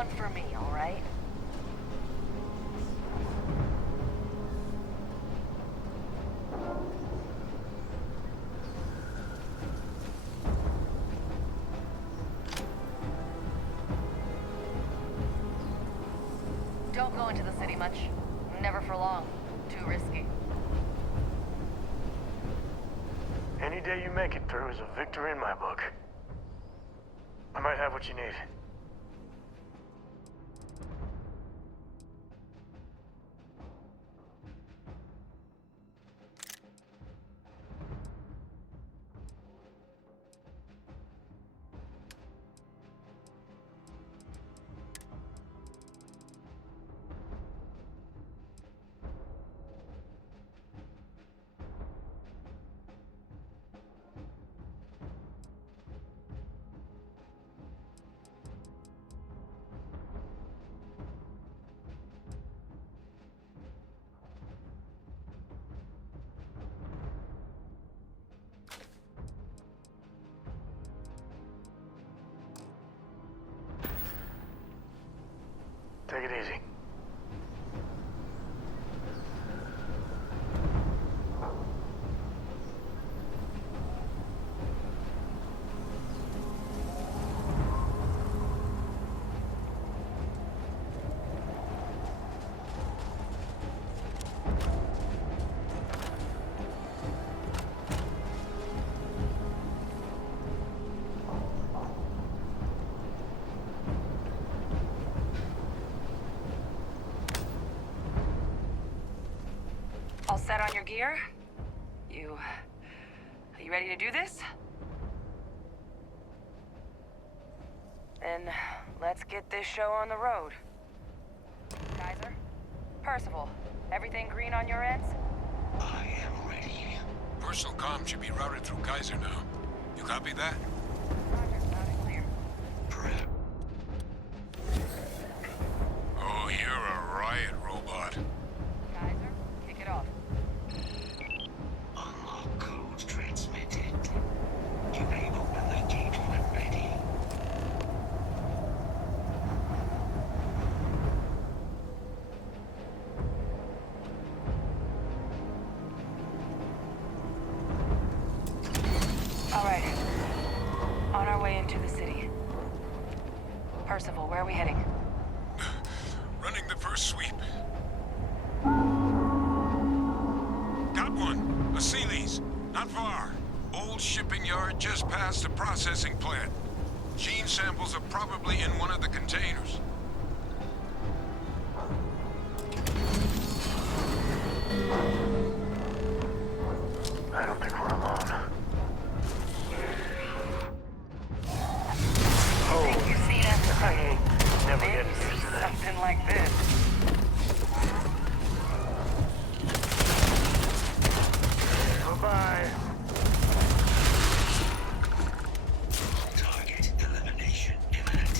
one for me, all right? Don't go into the city much. Never for long. Too risky. Any day you make it through is a victory in my book. I might have what you need. Take it easy. All set on your gear? Are you ready to do this? Then let's get this show on the road. Kaiser? Percival, everything green on your ends? I am ready. Personal comm should be routed through Kaiser now. You copy that? Roger, loud and clear. Prep. Oh, you're a riot robot. Kaiser, kick it off. Unlock code transmitted. You may open the gate when ready. All right. On our way into the city. Percival, where are we heading? Running the first sweep. Got one. A Sealy's. Not far. Old shipping yard just past the processing plant. Gene samples are probably in one of the containers. I don't think we're alone. Think you've seen us? I ain't never Maybe getting used see to that. something like this. Bye-bye. Target elimination imminent.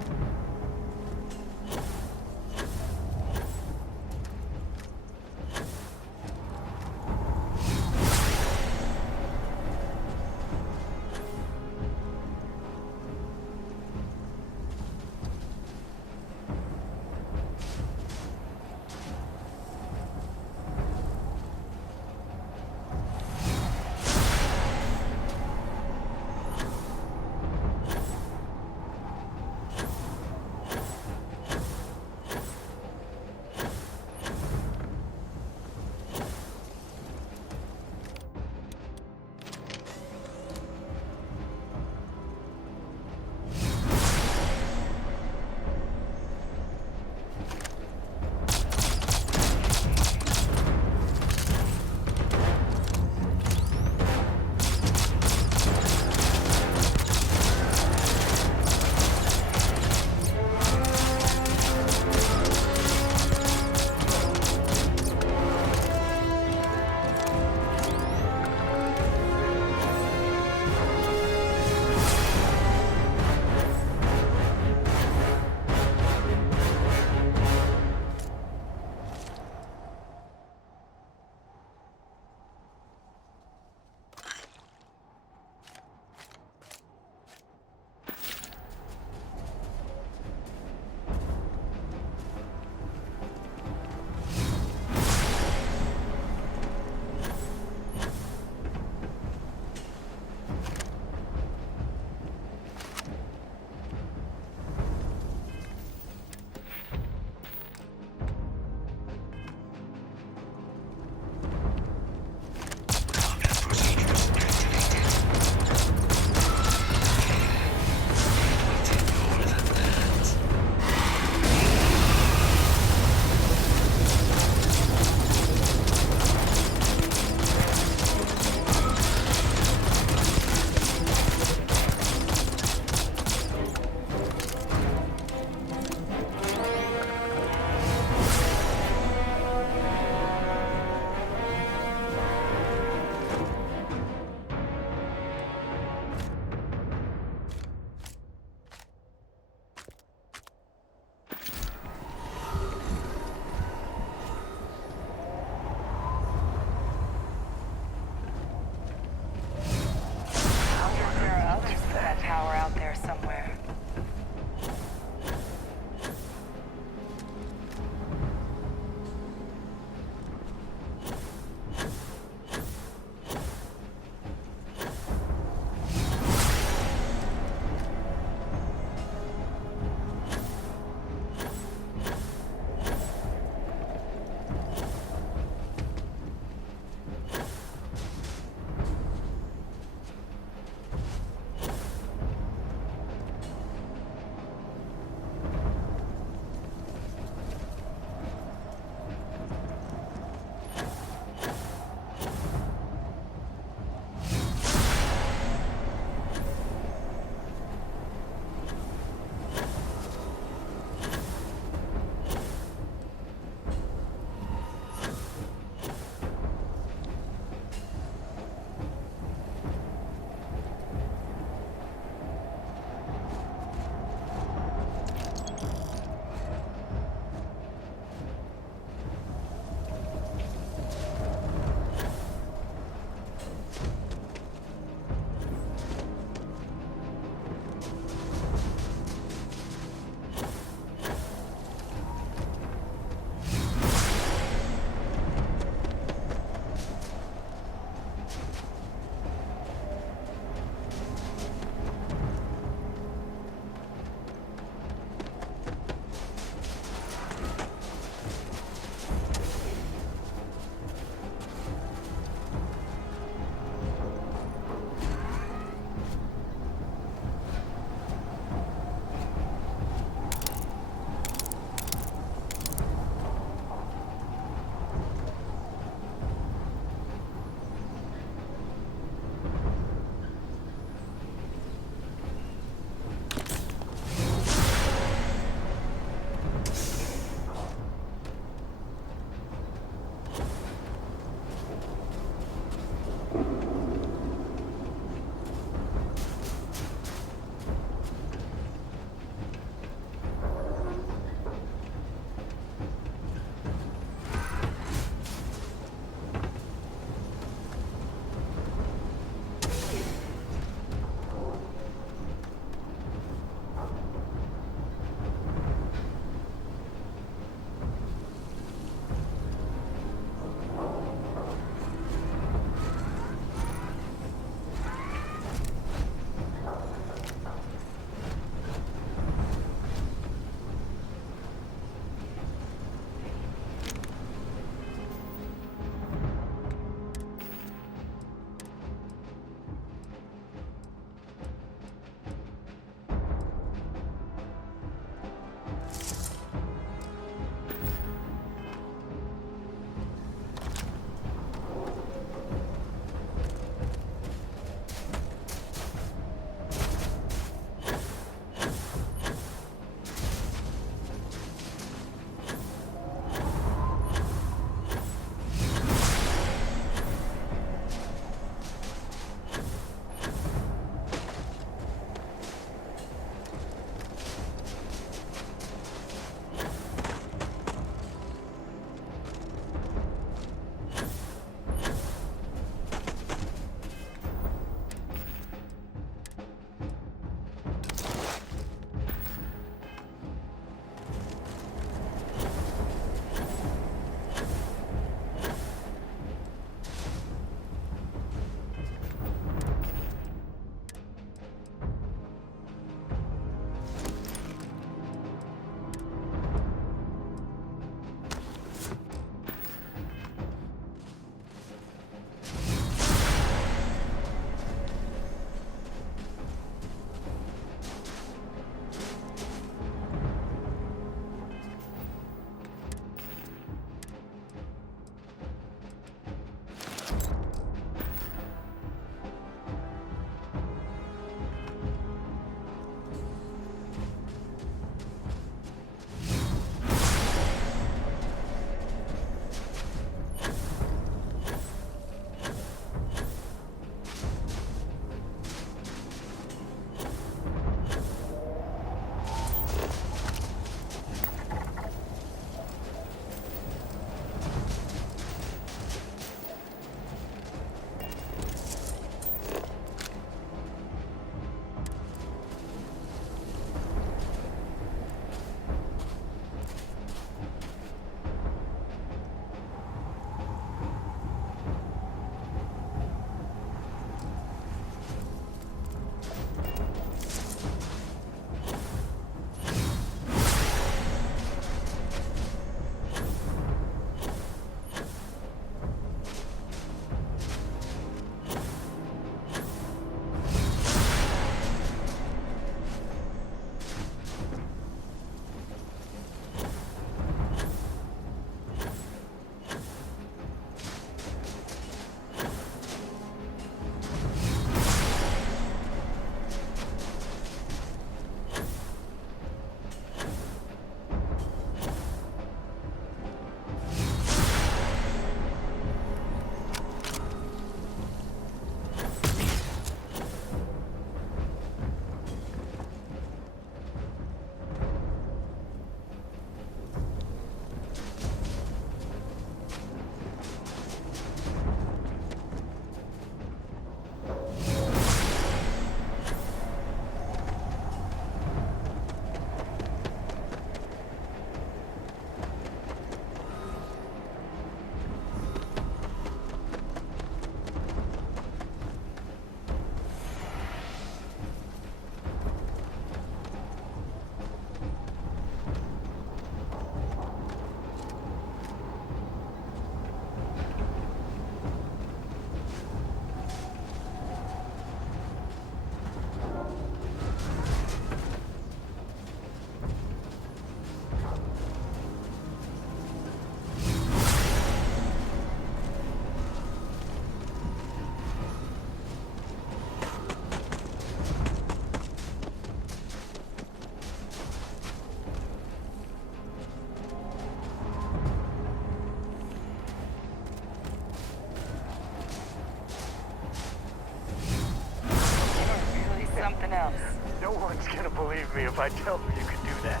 No one's gonna believe me if I tell them you could do that.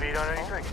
beat on anything?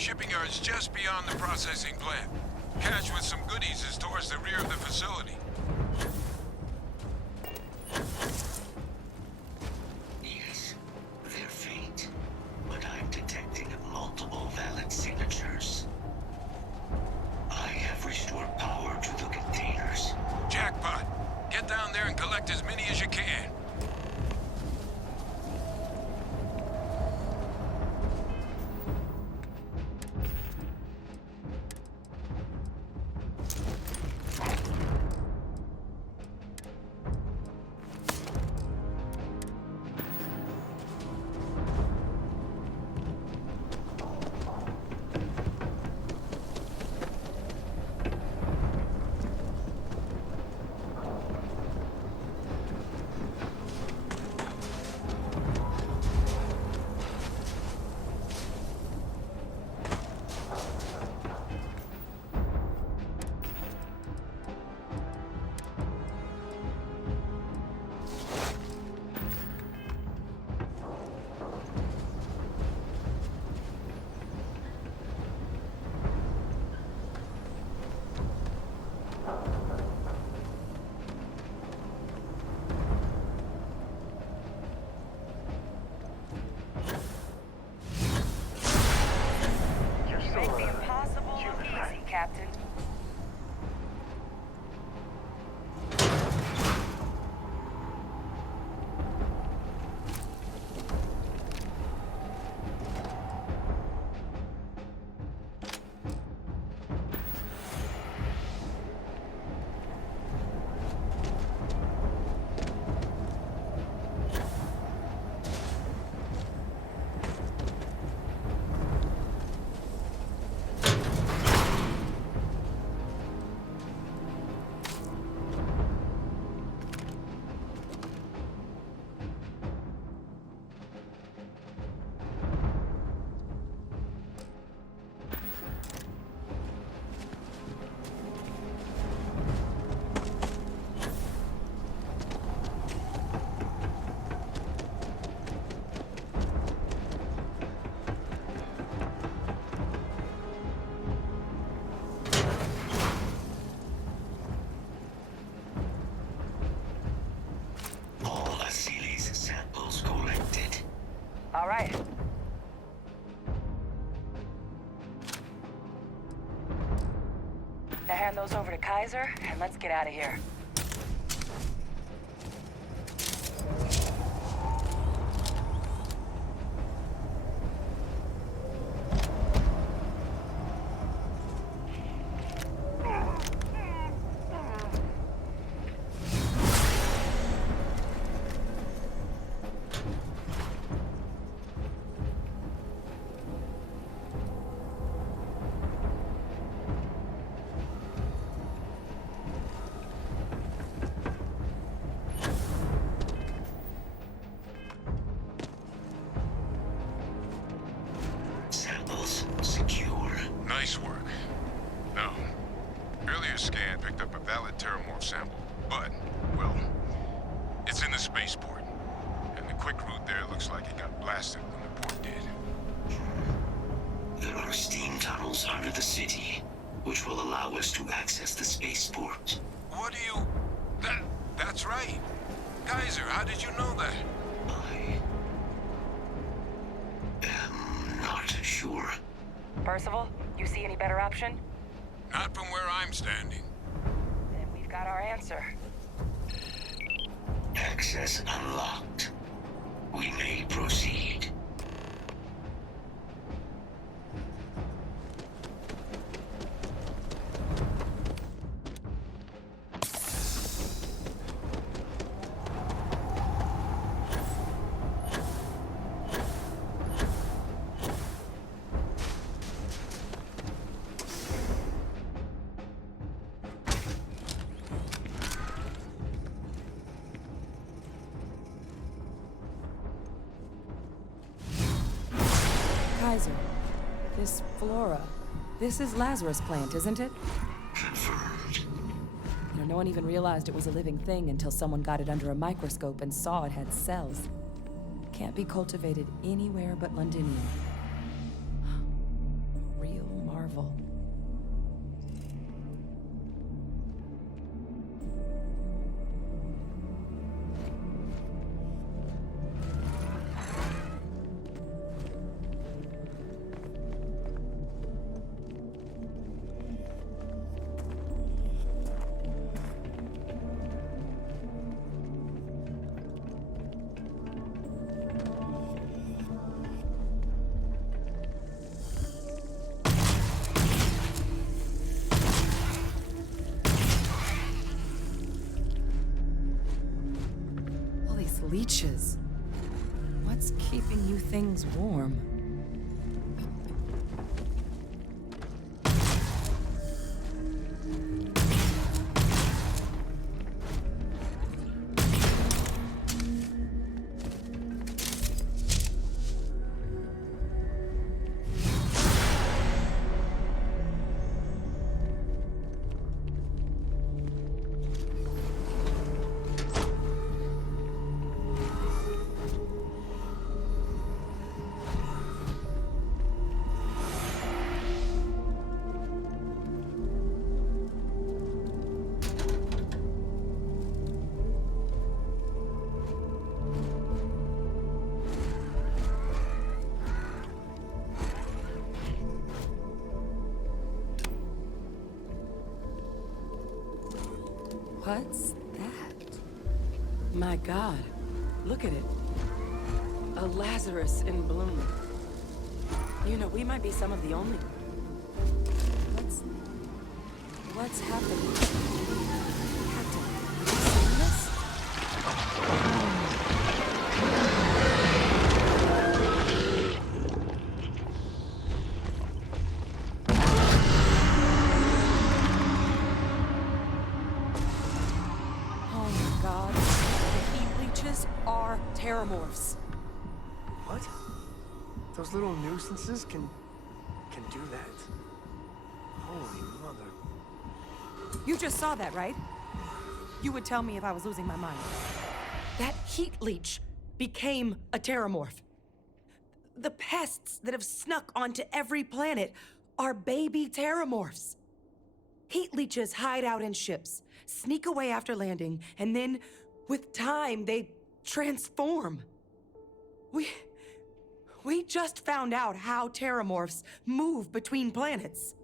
shipping yard's just beyond the processing plant. Cache with some goodies is towards the rear of the facility. Yes, they're faint, but I'm detecting multiple valid signatures. I have restored power to the containers. Jackpot! Get down there and collect as many as you can. Make the impossible look easy, Captain. All right. Now hand those over to Kaiser, and let's get out of here. Nice work. No. Earlier scan picked up a valid terramorph sample, but, well, it's in the spaceport. And the quick route there looks like it got blasted when the port did. There are steam tunnels under the city, which will allow us to access the spaceport. What do you... That's right. Kaiser, how did you know that? I am not sure. Percival, you see any better option? Not from where I'm standing. Then we've got our answer. Access unlocked. We may proceed. Kaiser, this flora, this is Lazarus plant, isn't it? Confirmed. You know, no one even realized it was a living thing until someone got it under a microscope and saw it had cells. Can't be cultivated anywhere but Londinium. leeches. What's keeping you things warm? What's that? My God, look at it. A Lazarus in bloom. You know, we might be some of the only... What's happening? Captain, have you seen this? Are terramorphs. What? Those little nuisances can do that? Holy mother. You just saw that, right? You would tell me if I was losing my mind. That heat leech became a terramorph. The pests that have snuck onto every planet are baby terramorphs. Heat leeches hide out in ships, sneak away after landing, and then, with time, they transform. We just found out how terramorphs move between planets.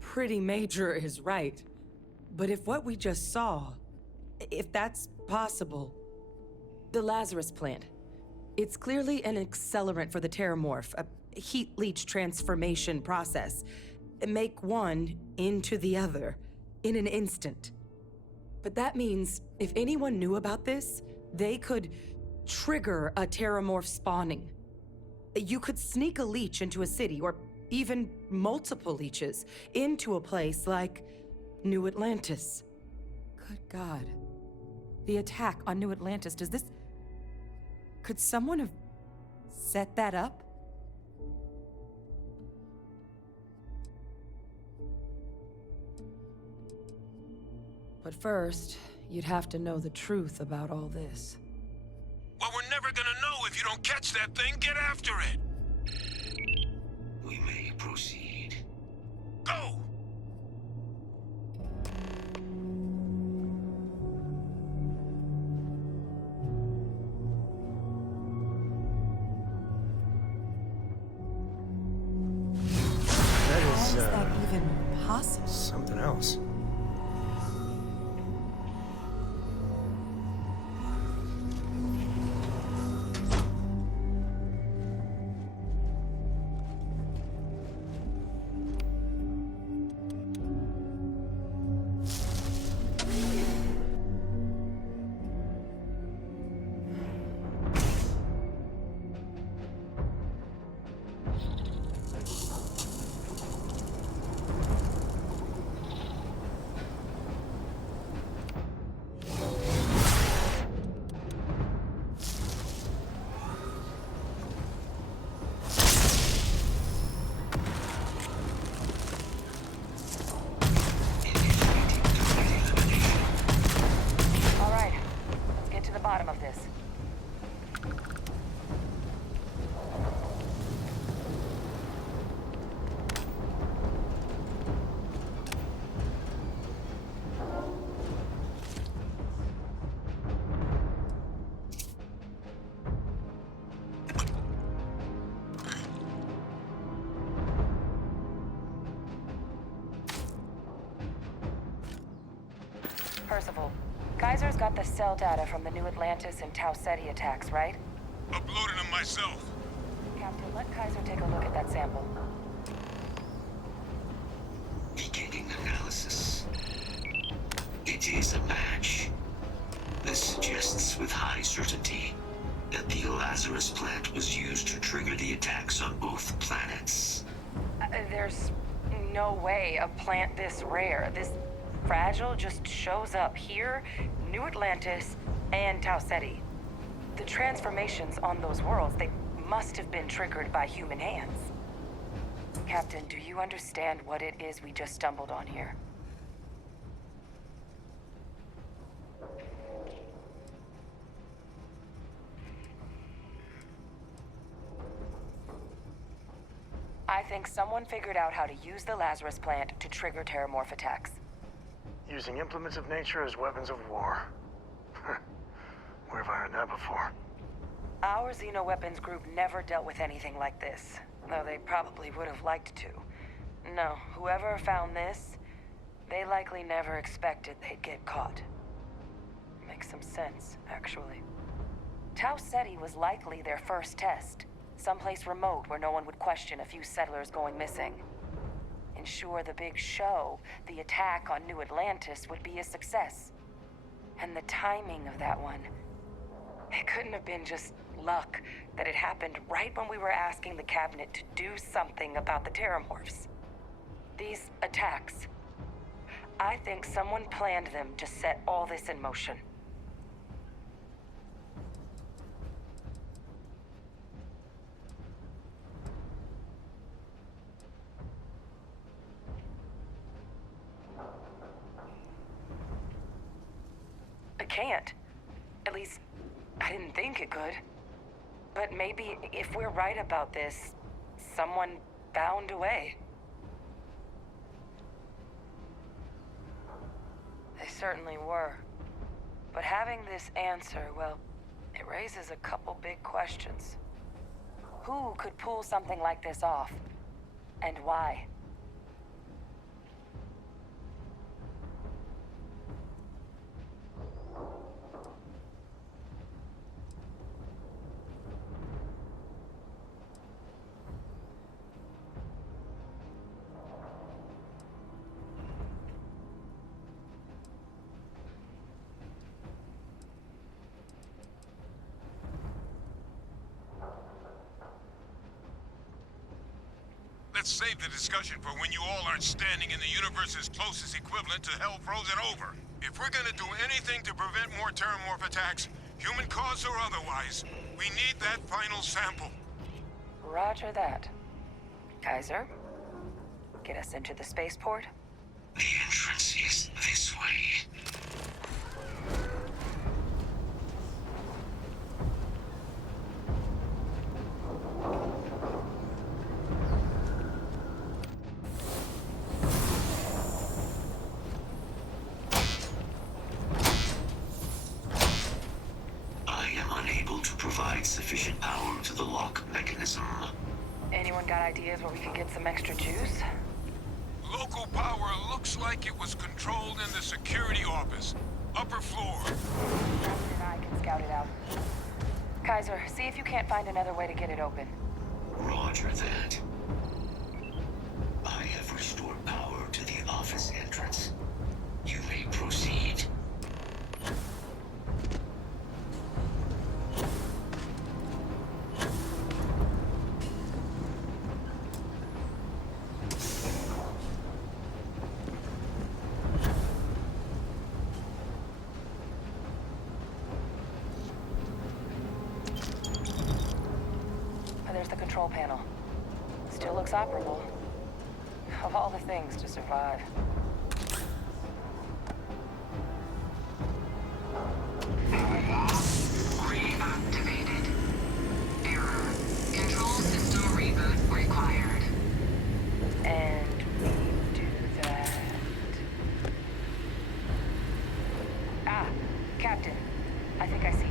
Pretty major is right. But if what we just saw, if that's possible, the Lazarus plant, it's clearly an accelerant for the terramorph, a heat leech transformation process. Make one into the other in an instant. But that means if anyone knew about this, they could trigger a terramorph spawning. You could sneak a leech into a city, or even multiple leeches, into a place like New Atlantis. Good God. The attack on New Atlantis, does this... Could someone have set that up? But first, you'd have to know the truth about all this. Well, we're never gonna know if you don't catch that thing. Get after it. We may proceed. Go! How is that even possible? Something else. Bottom of this. Percival, Kaiser's got the cell data from the New Atlantis and Tau Ceti attacks, right? Uploaded them myself. Captain, let Kaiser take a look at that sample. Beginning analysis. It is a match. This suggests with high certainty that the Lazarus plant was used to trigger the attacks on both planets. There's no way a plant this rare, this fragile, just shows up here, New Atlantis, and Tau Ceti. The transformations on those worlds, they must have been triggered by human hands. Captain, do you understand what it is we just stumbled on here? I think someone figured out how to use the Lazarus plant to trigger terramorph attacks. Using implements of nature as weapons of war. Where have I heard that before? Our Xeno-weapons group never dealt with anything like this, though they probably would have liked to. No, whoever found this, they likely never expected they'd get caught. Makes some sense, actually. Tau Ceti was likely their first test. Someplace remote where no one would question a few settlers going missing. Ensure the big show, the attack on New Atlantis, would be a success. And the timing of that one, it couldn't have been just luck that it happened right when we were asking the cabinet to do something about the terramorphs. These attacks, I think someone planned them to set all this in motion. It can't. At least, I didn't think it could. But maybe if we're right about this, someone found a way. They certainly were. But having this answer, well, it raises a couple big questions. Who could pull something like this off? And why? Let's save the discussion for when you all aren't standing in the universe's closest equivalent to hell frozen over. If we're gonna do anything to prevent more terramorph attacks, human cause or otherwise, we need that final sample. Roger that. Kaiser, get us into the spaceport? The entrance is this way. Sufficient power to the lock mechanism. Anyone got ideas where we could get some extra juice? Local power looks like it was controlled in the security office. Upper floor. Captain and I can scout it out. Kaiser, see if you can't find another way to get it open. Roger that. I have restored power to the office entrance. You may proceed. There's the control panel. Still looks operable. Of all the things to survive. Reactivated. Error. Control system reboot required. And we do that. Ah, Captain. I think I see it.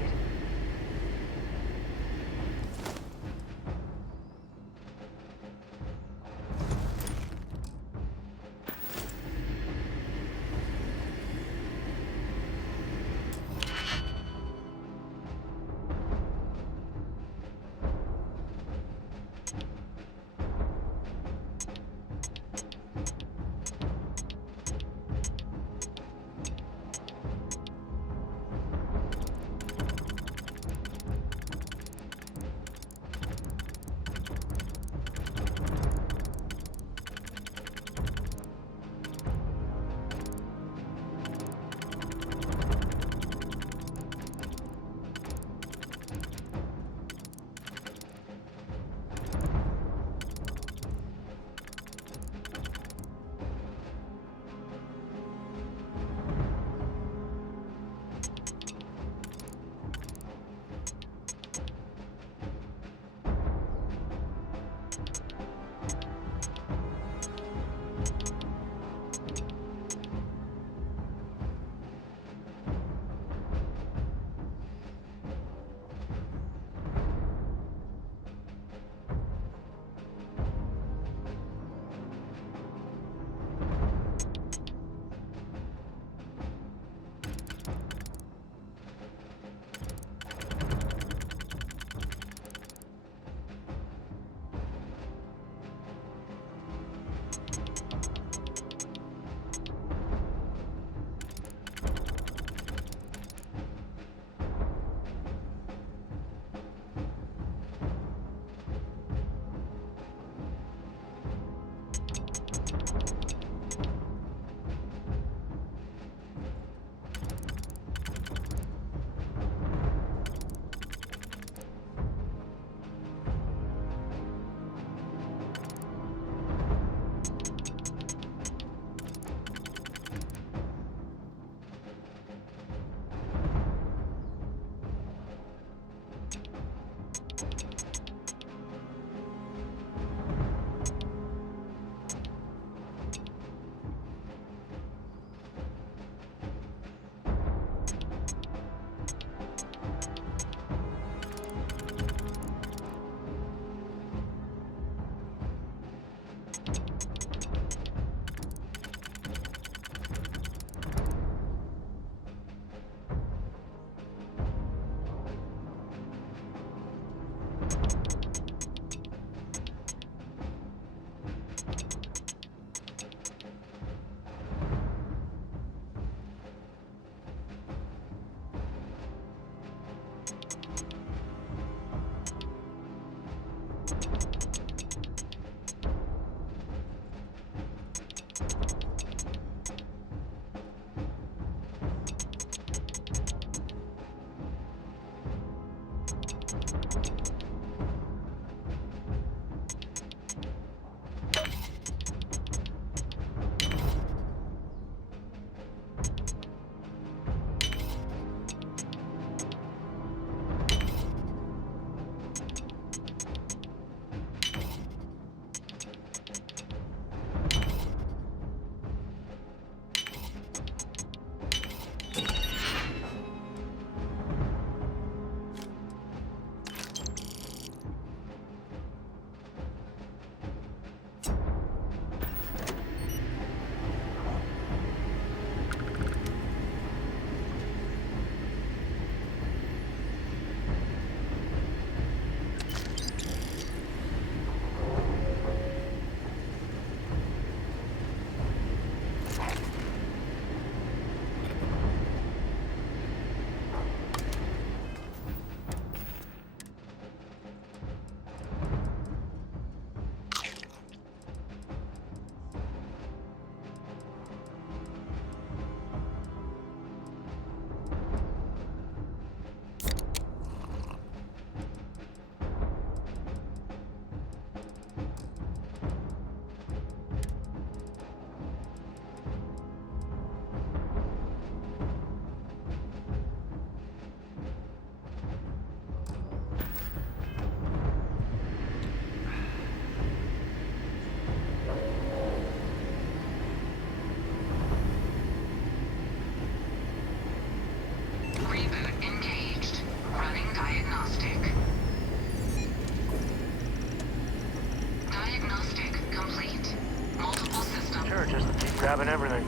Grabbing everything.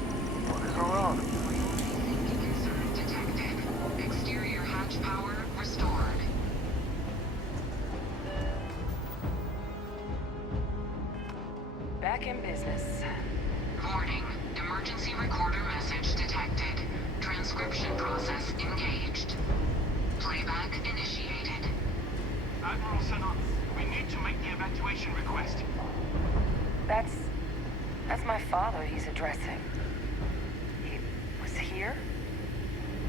What could go wrong? Detected. Exterior hatch power restored. Back in business. Warning. Emergency recorder message detected. Transcription process engaged. Playback initiated. Admiral Sanon, we need to make the evacuation request. That's my father he's addressing. He was here?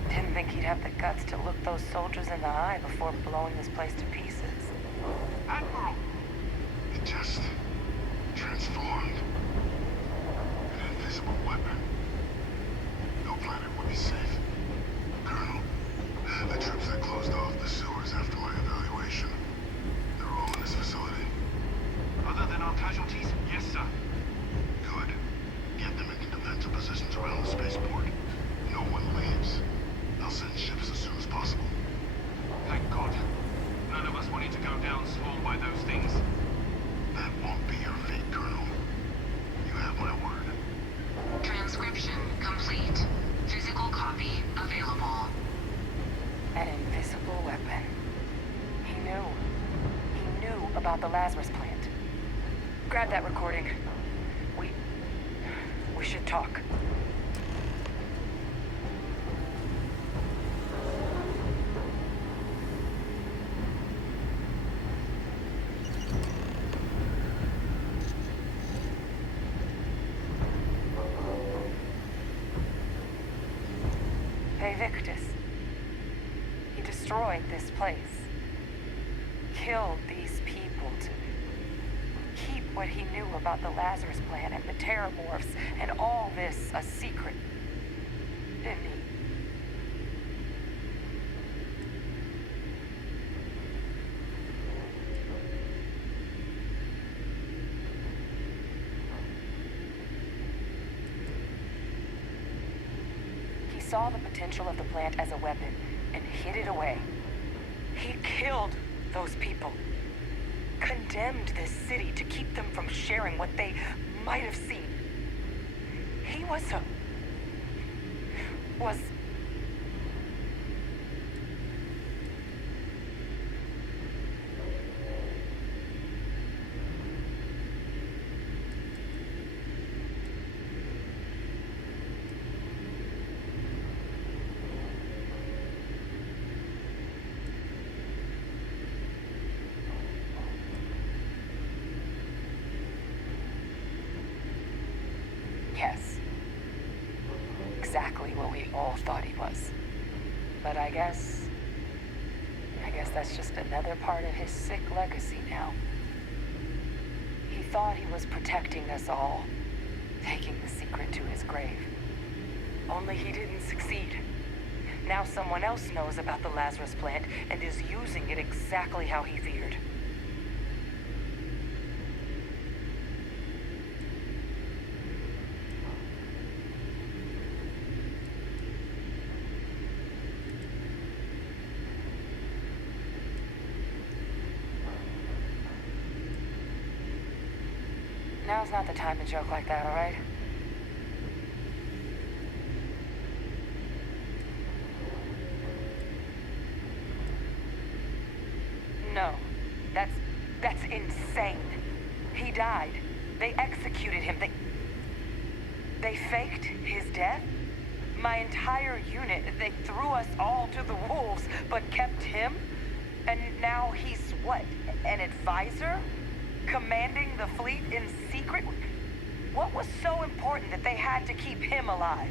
Didn't think he'd have the guts to look those soldiers in the eye before blowing this place to pieces. Admiral! It just transformed. An invisible weapon. No planet would be safe. Colonel, the troops that closed off the sewers after my evaluation, they're all in this facility. Other than our casualties? Yes, sir. Good. Get them into defensive positions around the spaceport. No one leaves. I'll send ships as soon as possible. Thank God. None of us wanted to go down swarmed by those things. That won't be your fate, Colonel. You have my word. Transcription complete. Physical copy available. An invisible weapon. He knew about the Lazarus plant. Grab that recording. We should talk. Hey, Victus. He destroyed this place. Killed these people to keep what he knew about the Lazarus plant and the Terramorphs and all this a secret. Didn't he? He saw the potential of the plant as a weapon and hid it away. He killed those people. Condemned this city to keep them from sharing what they might have seen. He was Yes. Exactly what we all thought he was. But I guess that's just another part of his sick legacy now. He thought he was protecting us all, taking the secret to his grave. Only he didn't succeed. Now someone else knows about the Lazarus plant and is using it exactly how he feared. Now's not the time to joke like that, all right? No, that's insane. He died. They executed him. They faked his death? My entire unit, they threw us all to the wolves, but kept him? And now he's what, an advisor? Commanding the fleet in secret? What was so important that they had to keep him alive?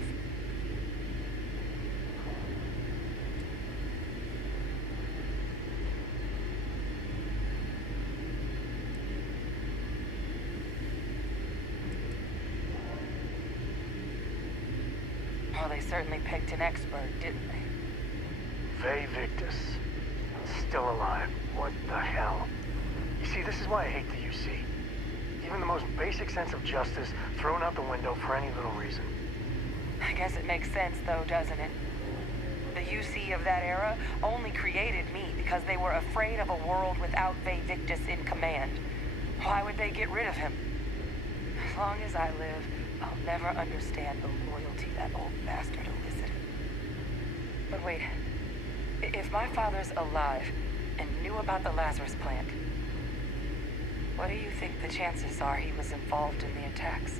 Well, they certainly picked an expert, didn't they? Victus. Still alive. What the hell? You see, this is why I hate the UC. Even the most basic sense of justice thrown out the window for any little reason. I guess it makes sense, though, doesn't it? The UC of that era only created me because they were afraid of a world without Victus in command. Why would they get rid of him? As long as I live, I'll never understand the loyalty that old bastard elicited. But wait, if my father's alive and knew about the Lazarus plant, what do you think the chances are he was involved in the attacks?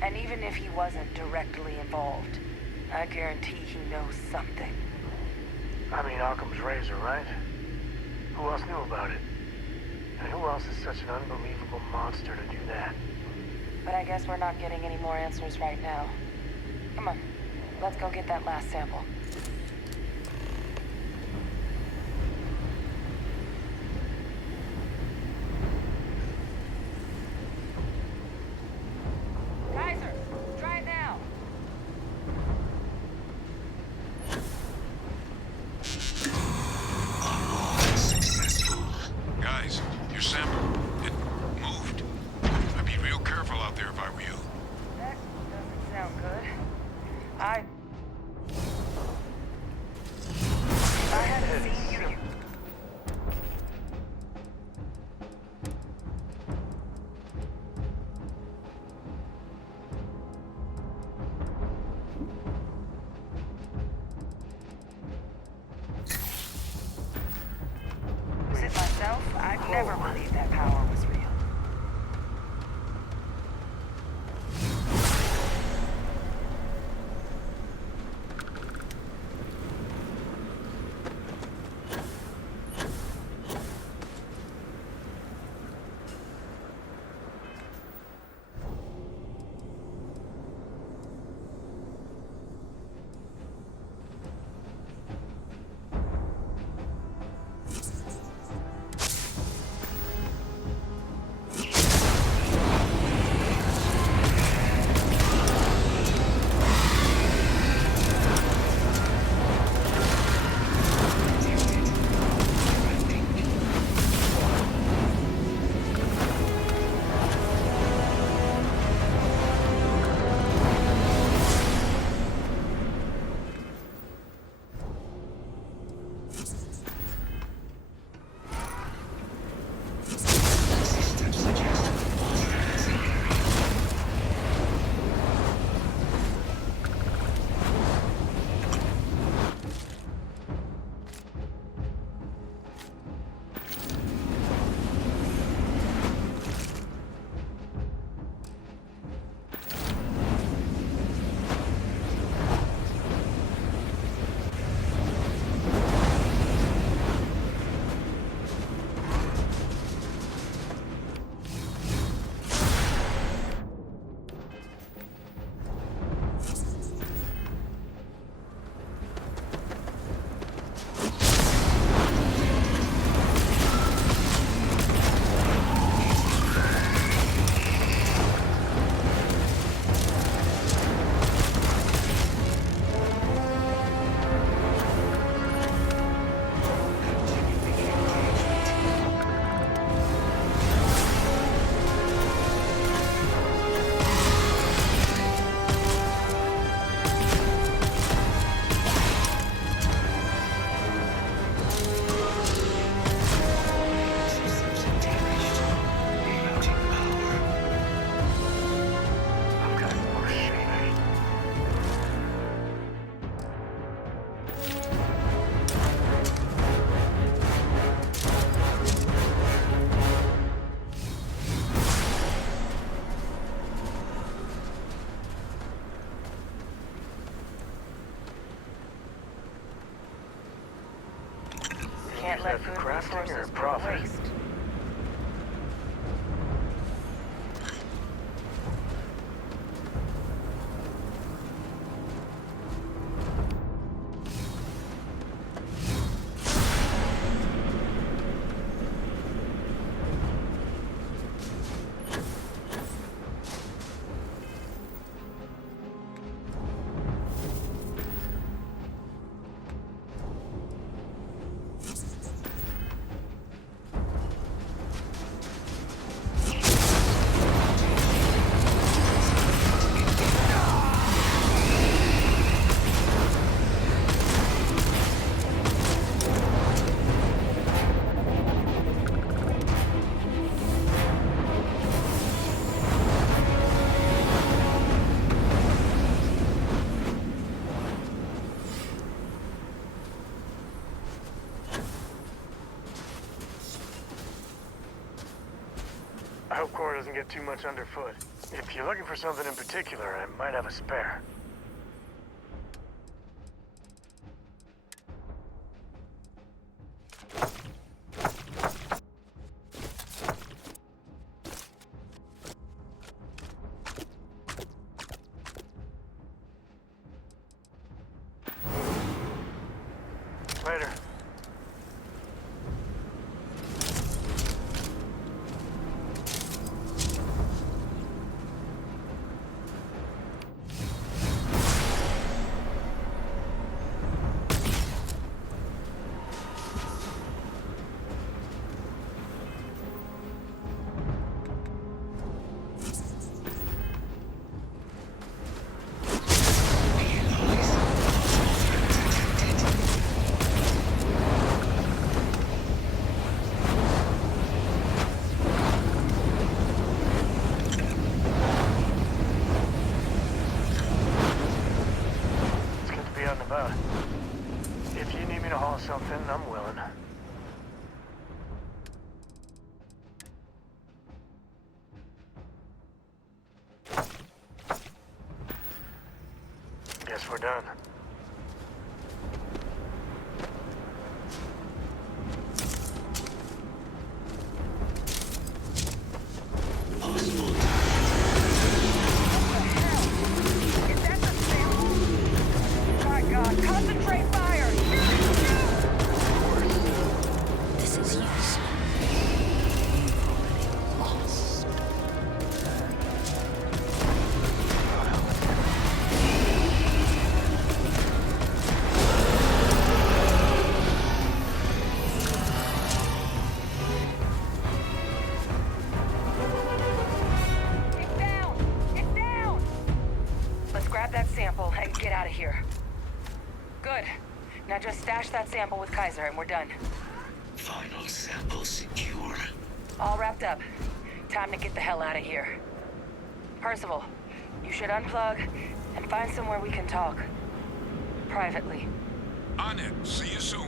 And even if he wasn't directly involved, I guarantee he knows something. I mean, Occam's razor, right? Who else knew about it? And who else is such an unbelievable monster to do that? But I guess we're not getting any more answers right now. Come on, let's go get that last sample. Kaiser, try it now. Successful. Guys, your sample, it moved. I'd be real careful out there if I were you. That doesn't sound good. If I hadn't seen you... Use it myself, I'd never believed that power was real. good. waste. I hope Cora doesn't get too much underfoot. If you're looking for something in particular, I might have a spare. Later. About. If you need me to haul something, I'm willing. Guess we're done. Possible. Concentrate fire! This is useful. Lost. Get down! Get down! Let's grab that sample and get out of here. Good. Now just stash that sample with Kaiser and we're done. Final sample secure. All wrapped up. Time to get the hell out of here. Percival, you should unplug and find somewhere we can talk. Privately. On it. See you soon.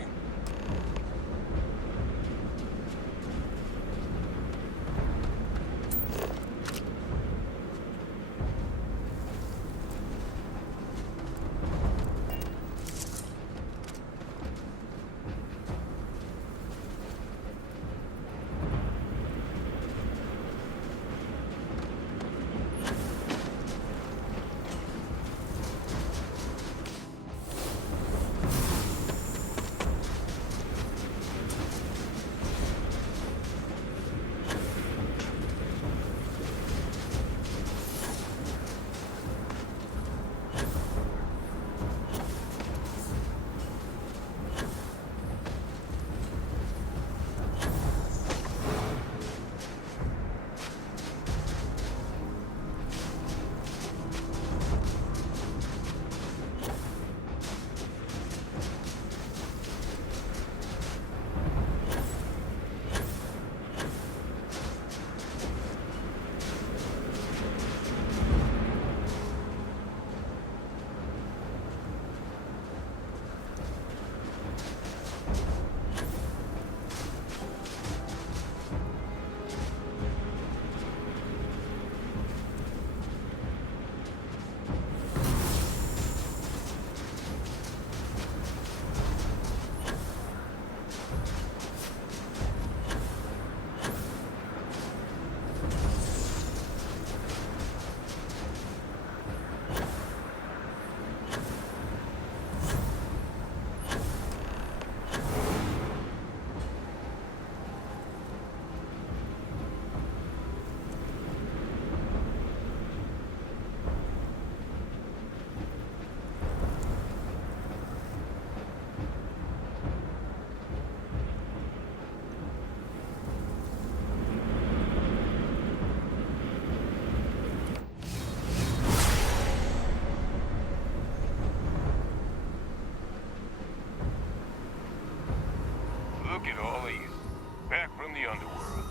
underworld.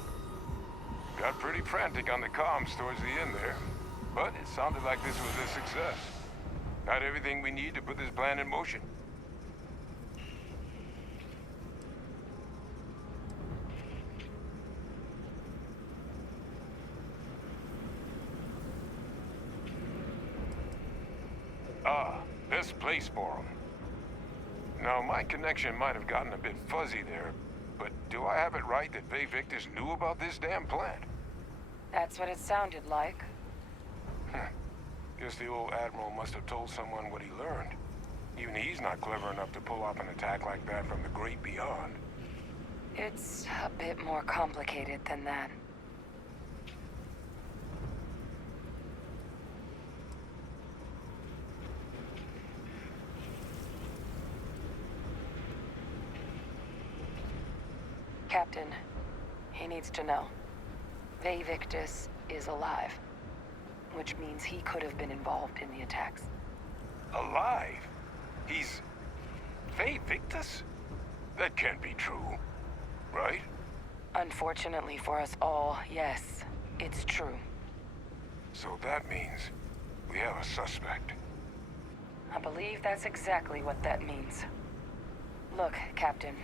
Got pretty frantic on the comms towards the end there, but it sounded like this was a success. Got everything we need to put this plan in motion. Ah, best place for them. Now, my connection might have gotten a bit fuzzy there, but do I have it right that Victus knew about this damn plant? That's what it sounded like. Guess the old Admiral must have told someone what he learned. Even he's not clever enough to pull off an attack like that from the great beyond. It's a bit more complicated than that. Captain, he needs to know. Victus is alive, which means he could have been involved in the attacks. Alive? He's... Victus? That can't be true, right? Unfortunately for us all, yes, it's true. So that means we have a suspect. I believe that's exactly what that means. Look, Captain,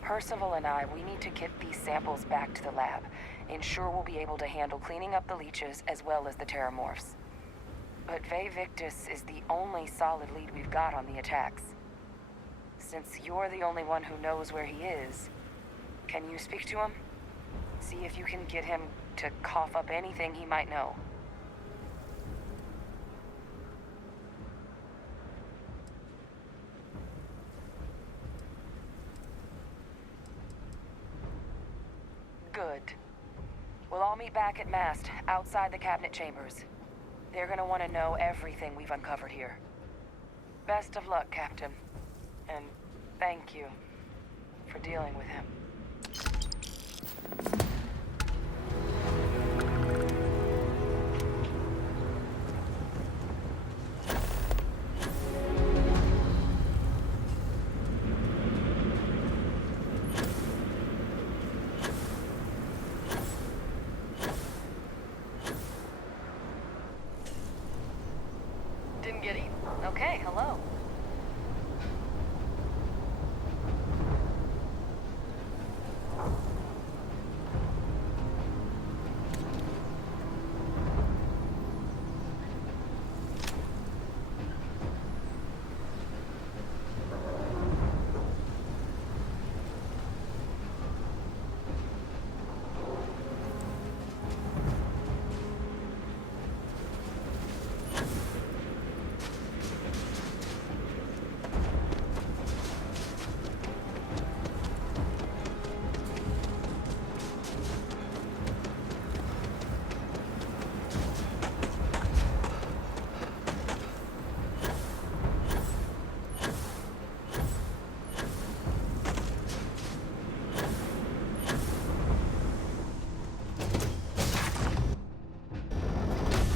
Percival and I, we need to get these samples back to the lab. Ensure we'll be able to handle cleaning up the leeches as well as the terramorphs. But Victus is the only solid lead we've got on the attacks. Since you're the only one who knows where he is, can you speak to him? See if you can get him to cough up anything he might know. Good. We'll all meet back at mast, outside the cabinet chambers. They're gonna want to know everything we've uncovered here. Best of luck, Captain. And thank you for dealing with him. Didn't get eaten. Okay, hello.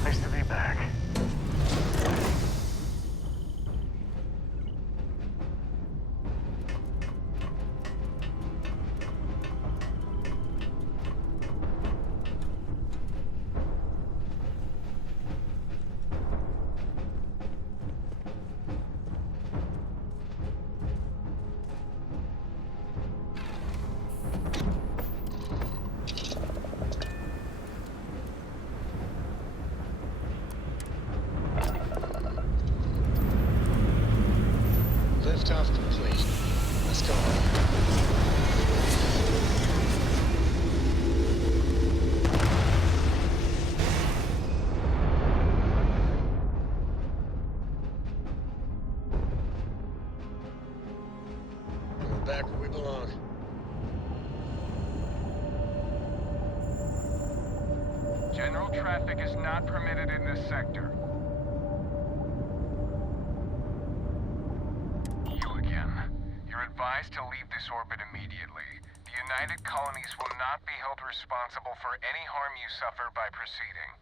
Nice to be back. Liftoff complete. Let's go. We're back where we belong. General traffic is not permitted in this sector. You again. You're advised to leave this orbit immediately. The United Colonies will not be held responsible for any harm you suffer by proceeding.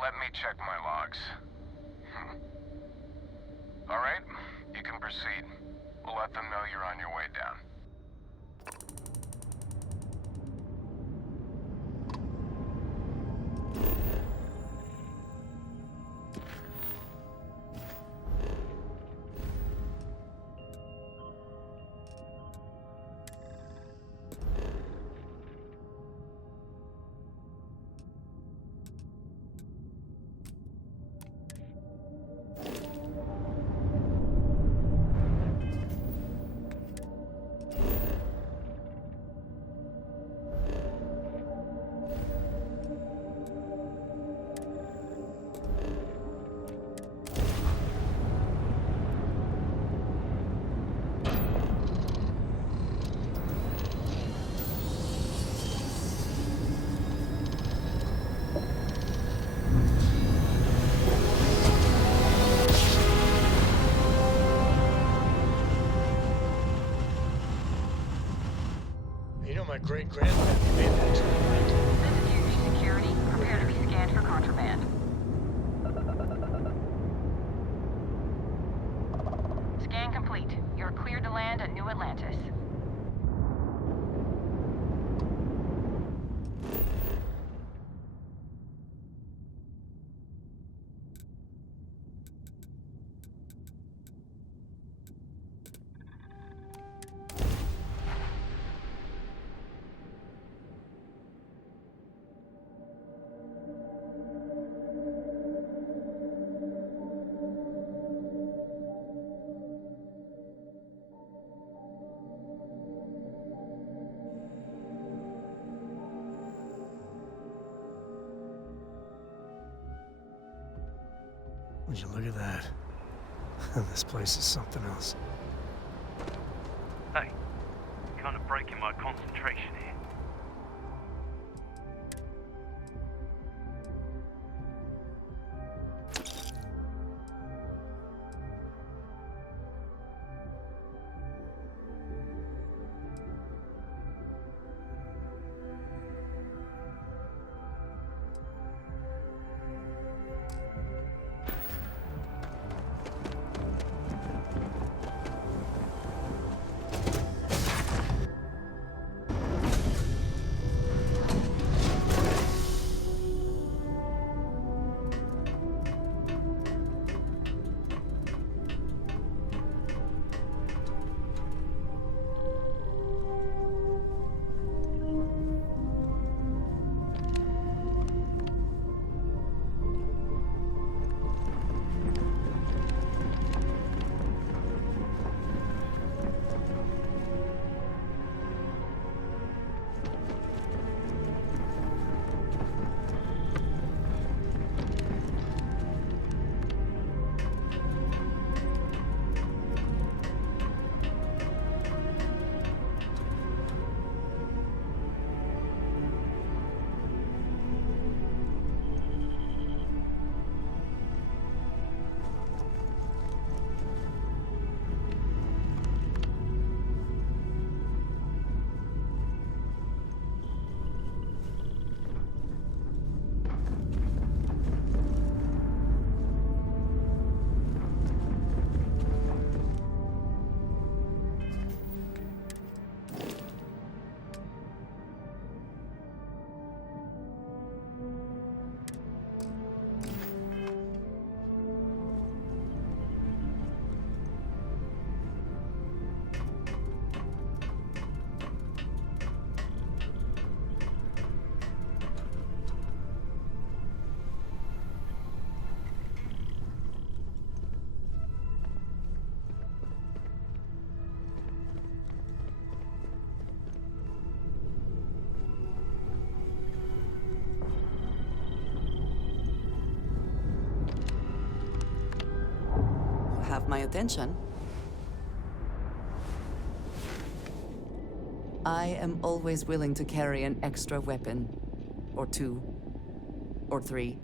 Let me check my logs. Alright, you can proceed. We'll let them know you're on your way down. You know my great-grandfather made that trip, right? This is UV security. Prepare to be scanned for contraband. Scan complete. You're cleared to land at New Atlantis. Would you look at that? This place is something else. Hey, you're kind of breaking my concentration here. Have my attention. I am always willing to carry an extra weapon, or two, or three.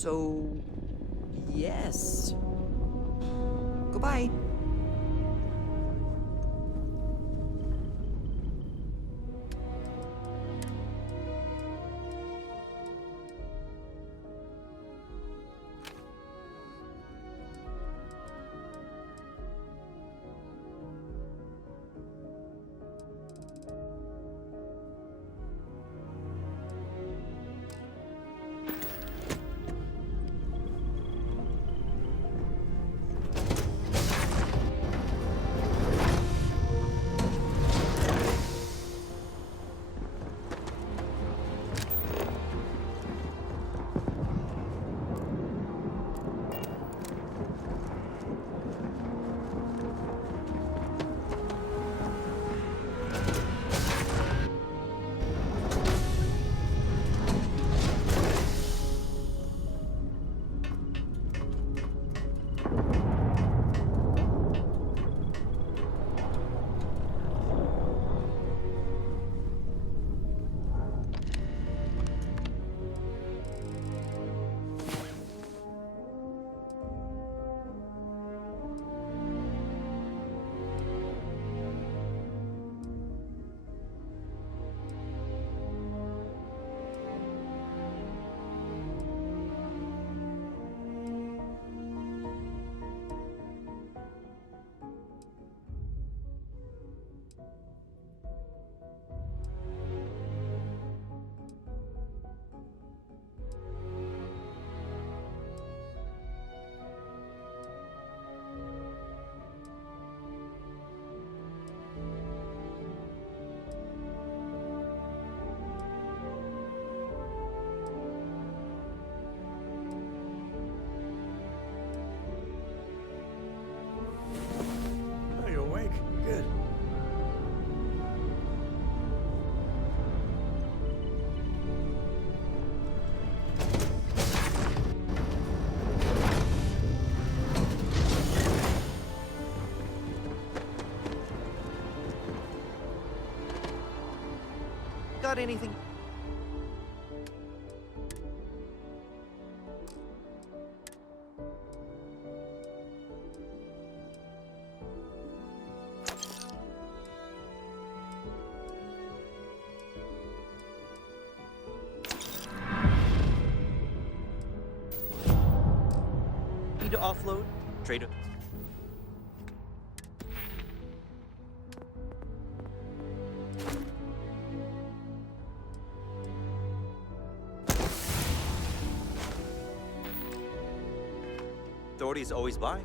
So, yes. Goodbye. Oh, you're awake. Good. Got anything? Need to offload? Trader. Authorities always buy.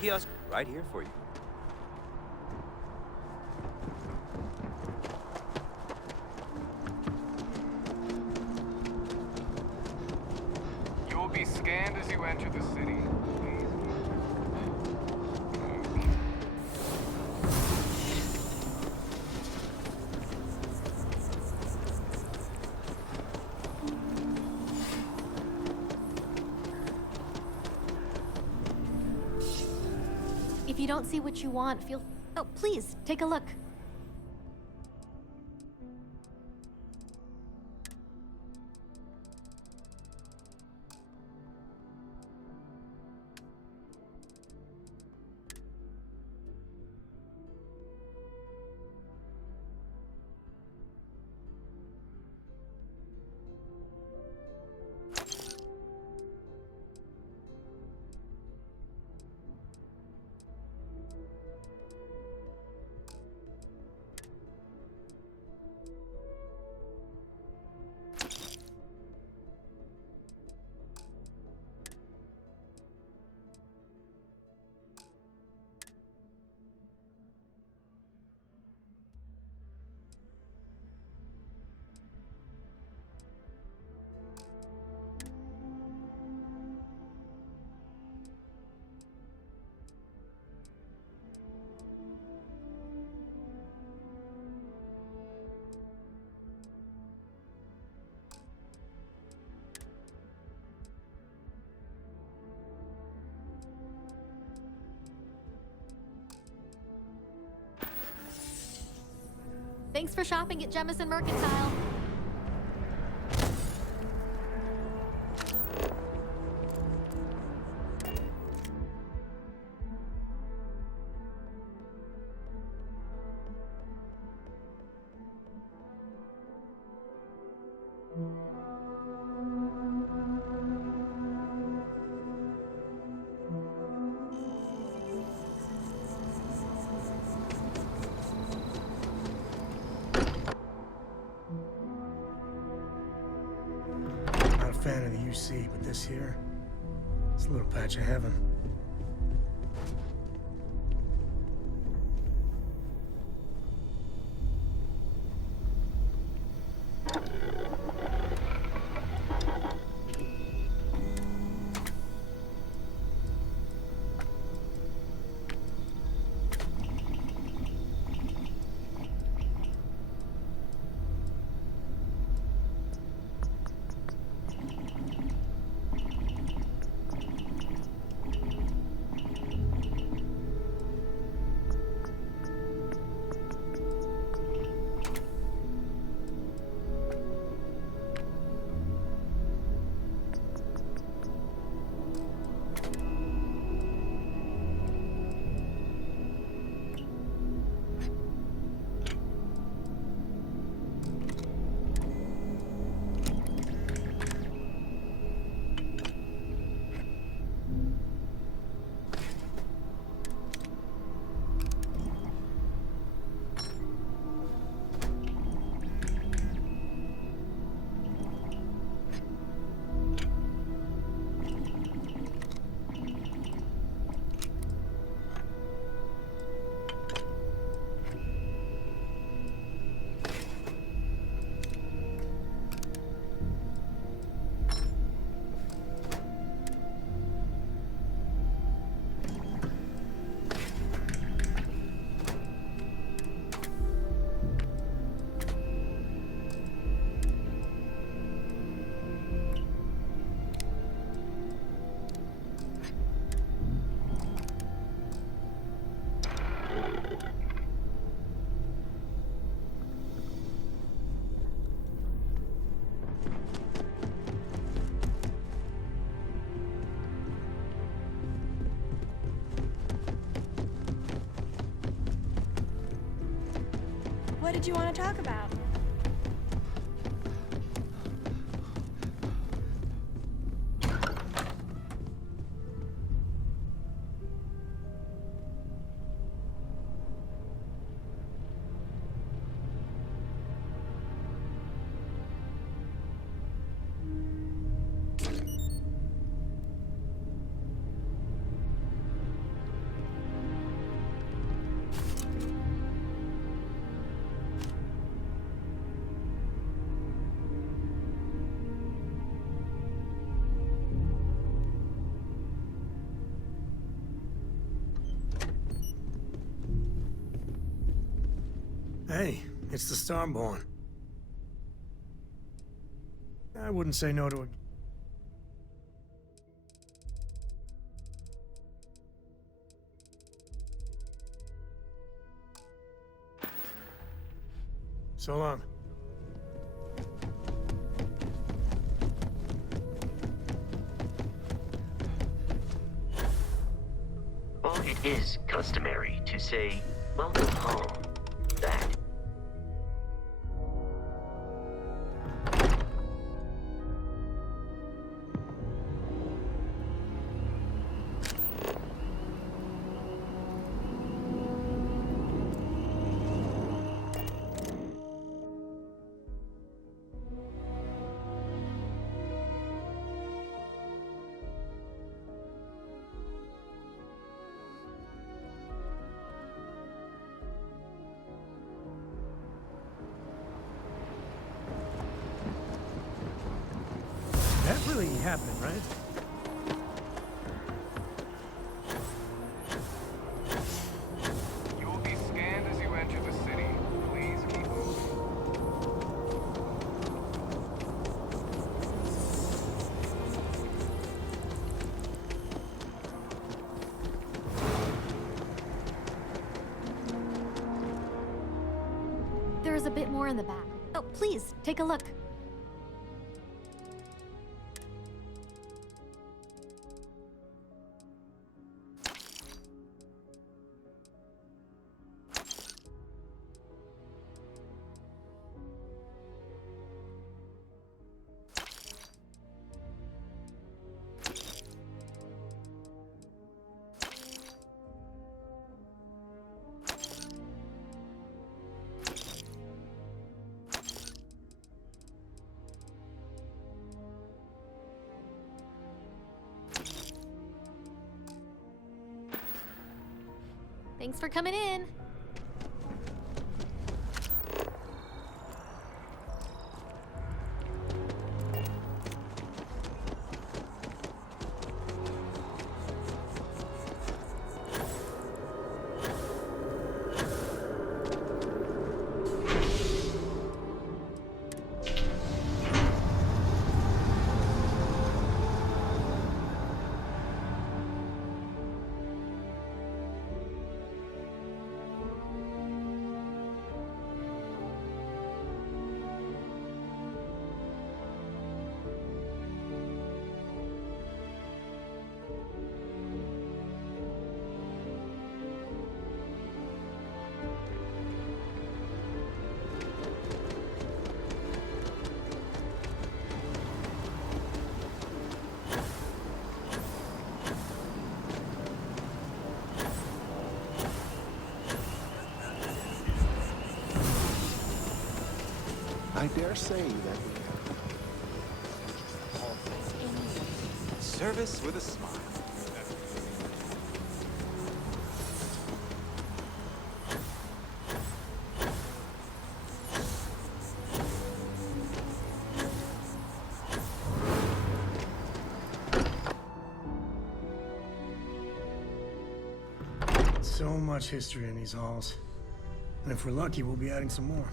Kiosk right here for you. You will be scanned as you enter the city. Please. If you don't see what you want, feel... Oh, please, take a look. Thanks for shopping at Jemison Mercantile. Not a fan of the UC, but this here, it's a little patch of heaven. What did you want to talk about? Hey, it's the Starborn. I wouldn't say no to a... So long. Well, it is customary to say, "Welcome home." That. That really happened, right? You will be scanned as you enter the city. Please keep moving. There is a bit more in the back. Oh, please, take a look. Thanks for coming in. I dare say that Service with a smile. So much history in these halls. And if we're lucky, we'll be adding some more.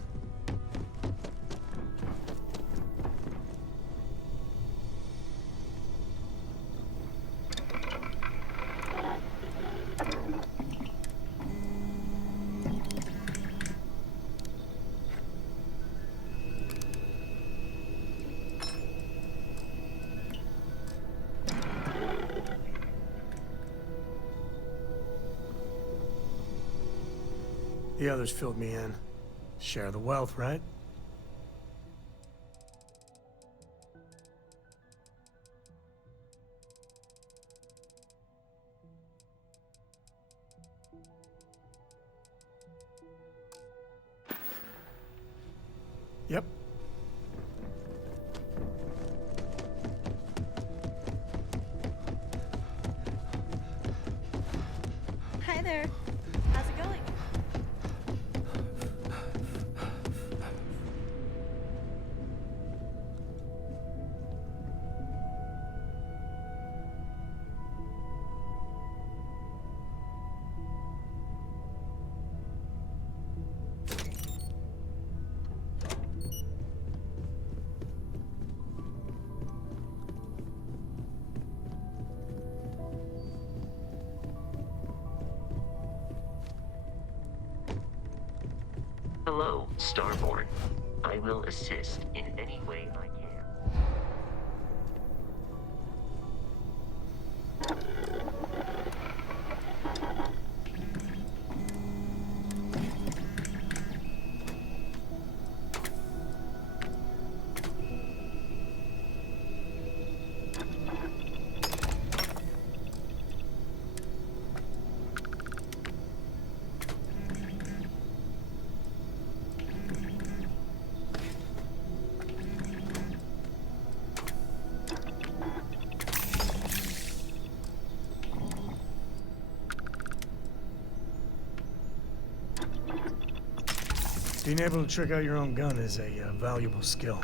The others filled me in. Share the wealth, right? Yep. Hi there. How's it going? Hello, Starborn. I will assist in any way I can. Being able to trick out your own gun is a valuable skill.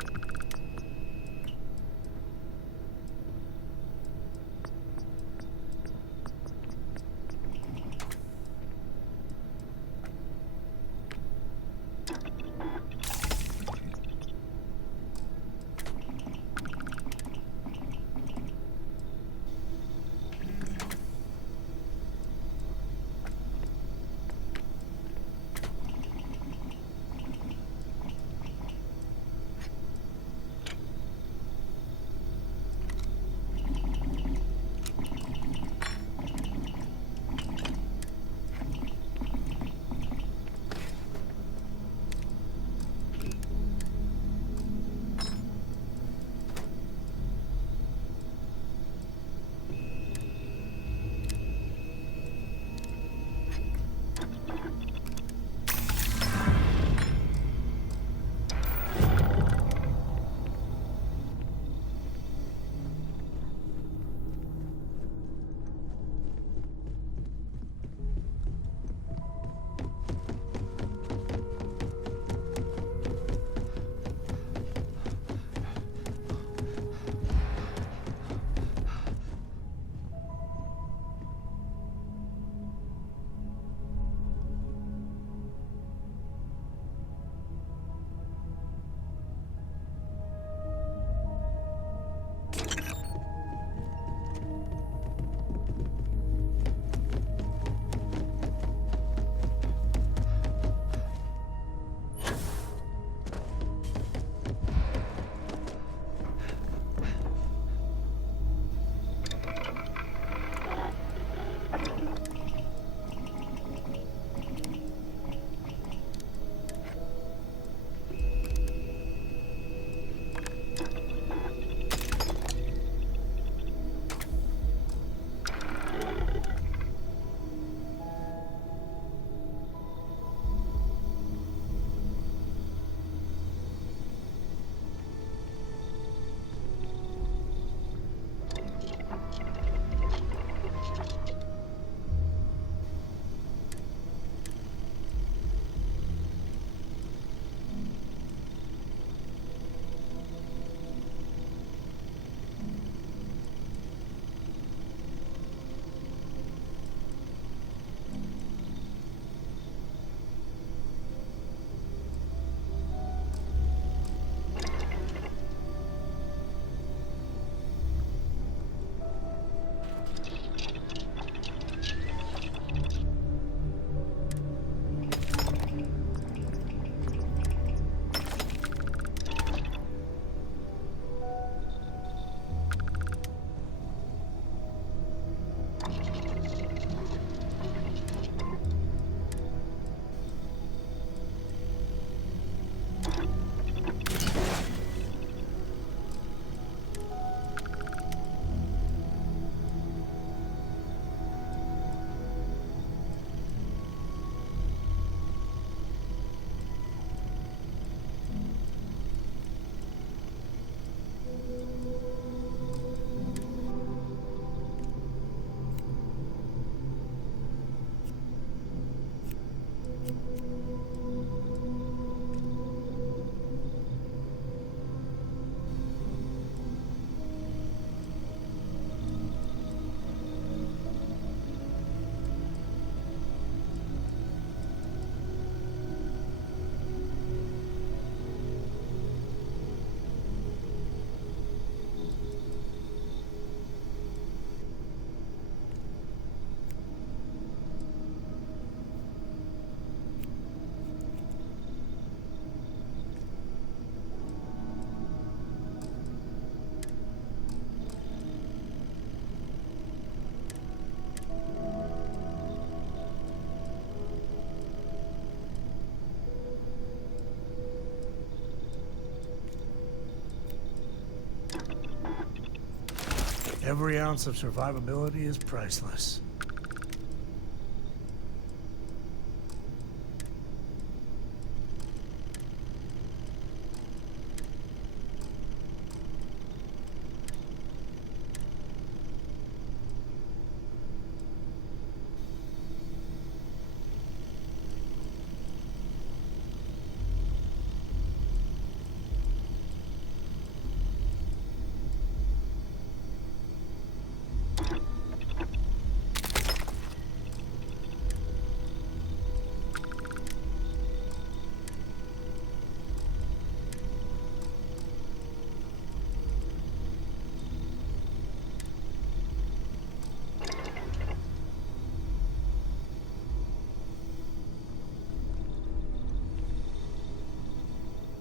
Every ounce of survivability is priceless.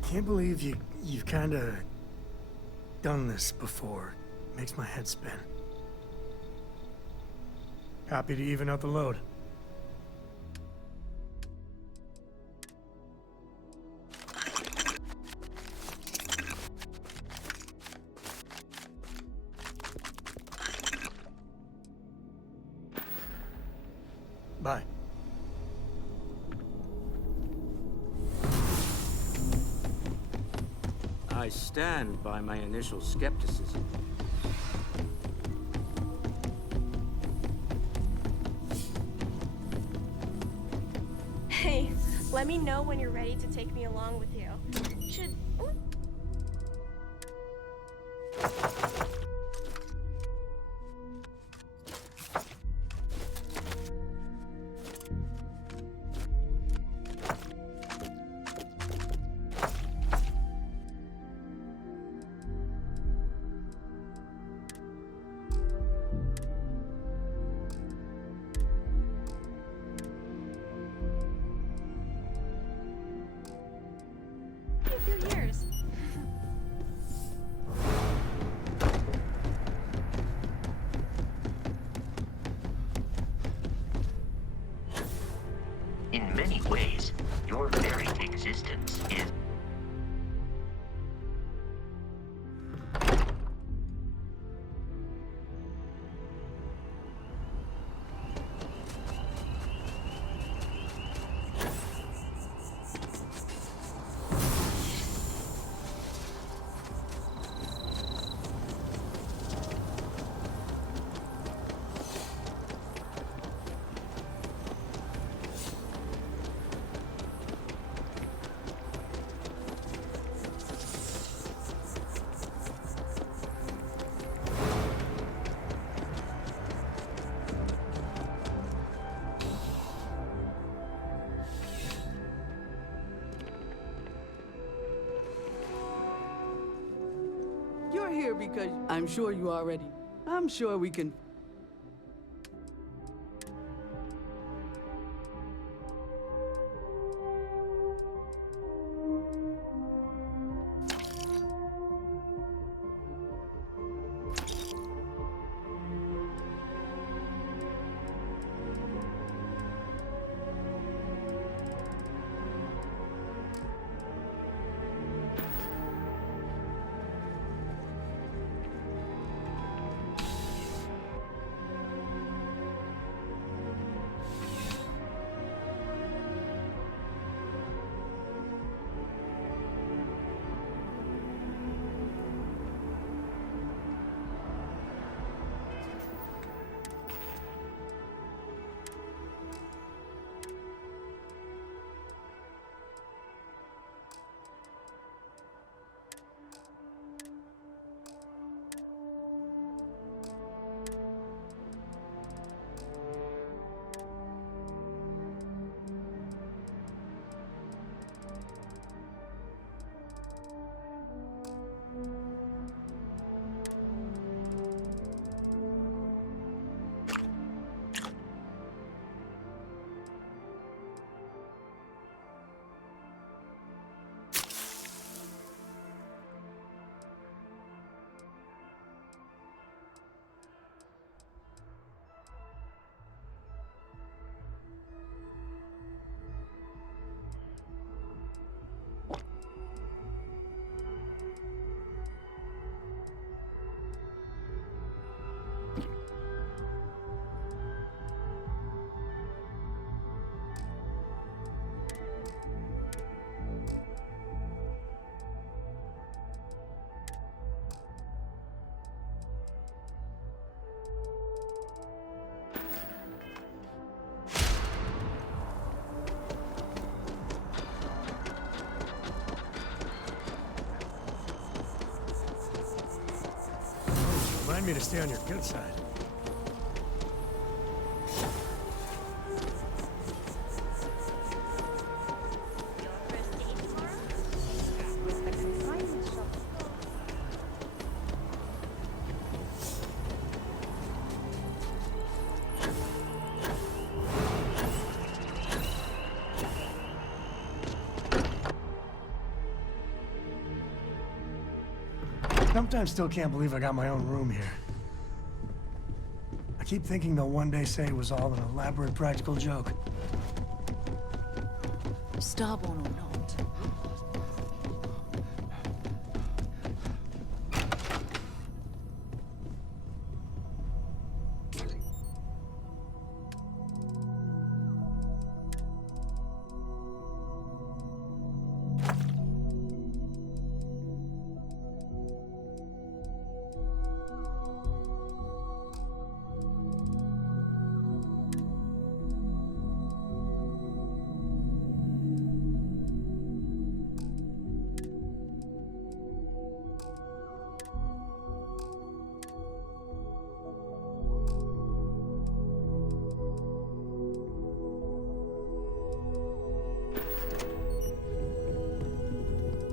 Can't believe you've kinda done this before. Makes my head spin. Happy to even out the load. Bye. I stand by my initial skepticism. Hey, let me know when you're ready to take me along with you. Should... a few years. In many ways, your very existence is... You're here because I'm sure you already. I'm sure we can. me to stay on your good side. Sometimes still can't believe I got my own room here. I keep thinking they'll one day say it was all an elaborate practical joke. Starborn or not.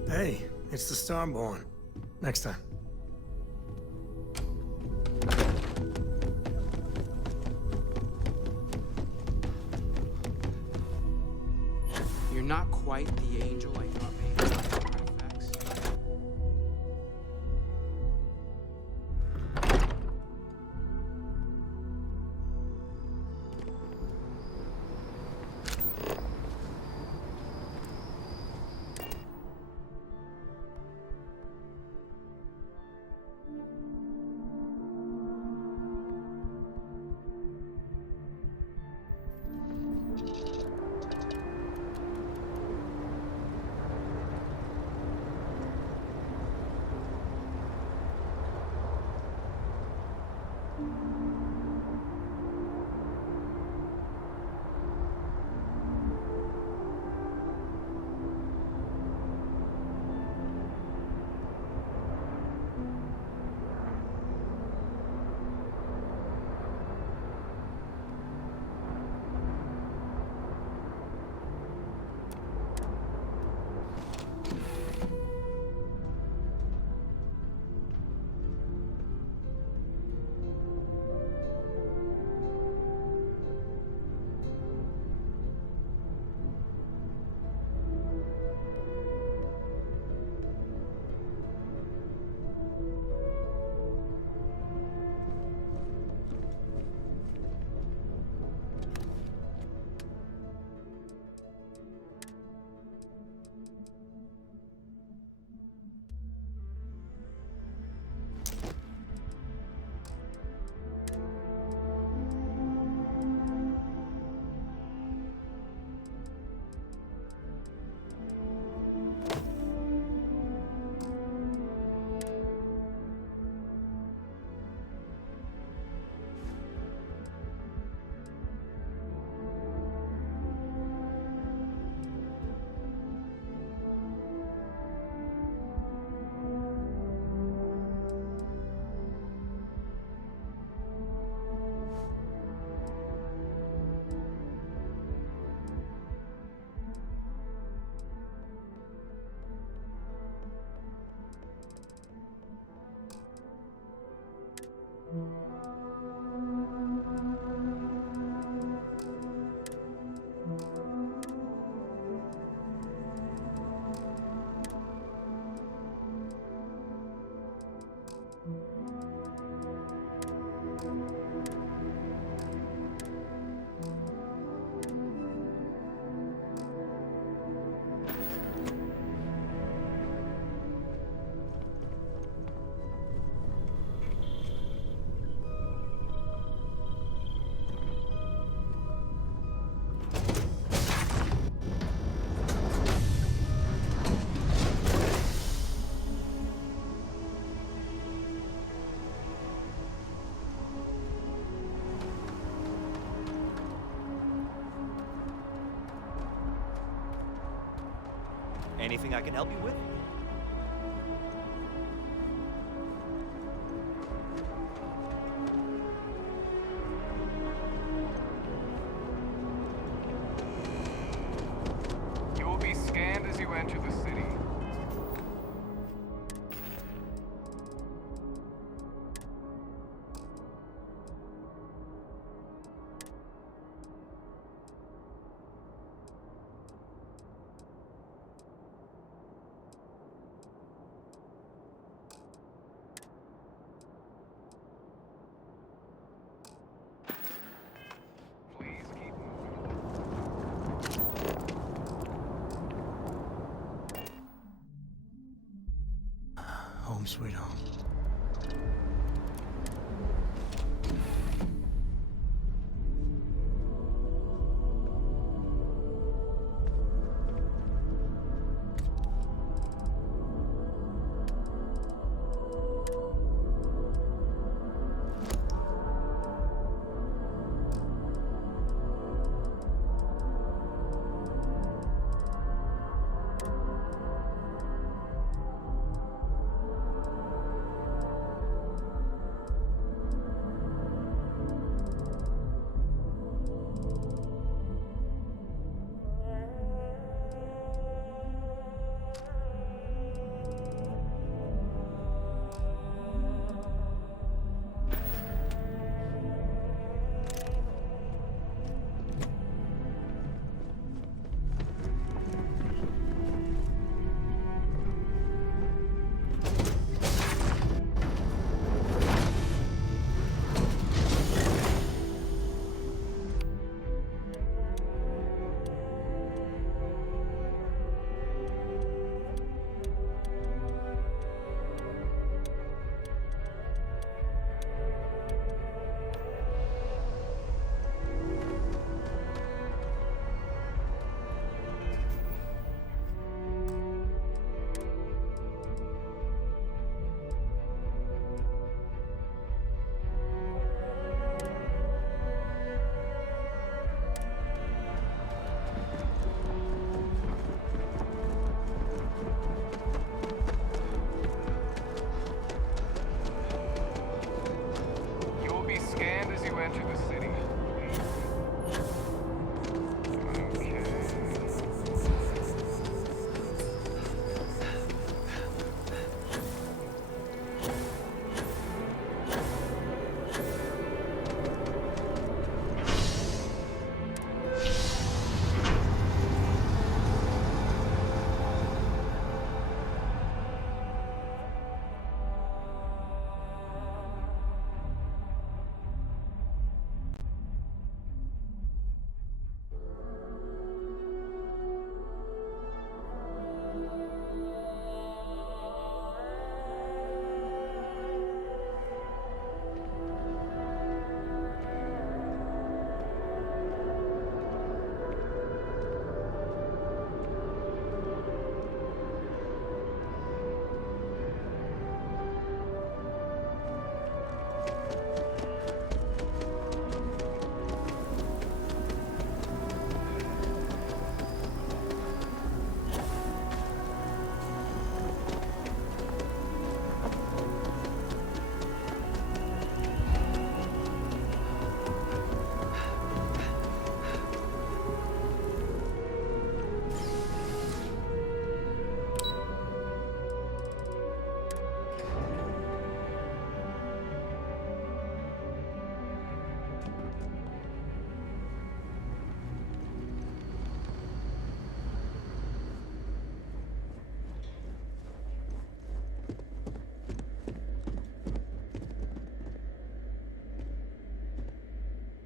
Hey, it's the Starborn. Next time. You're not quite the angel I thought maybe. Artifacts. Anything I can help you with? Home sweet home.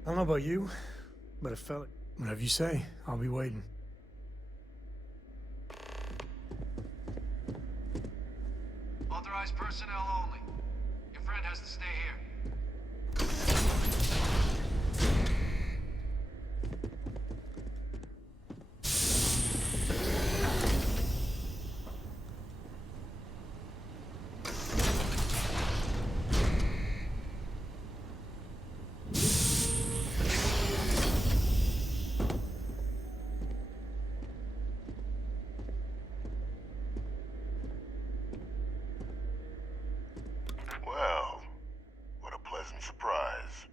I don't know about you, but it felt like whatever you say, I'll be waiting. Authorized personnel only. Your friend has to stay here. Well, what a pleasant surprise.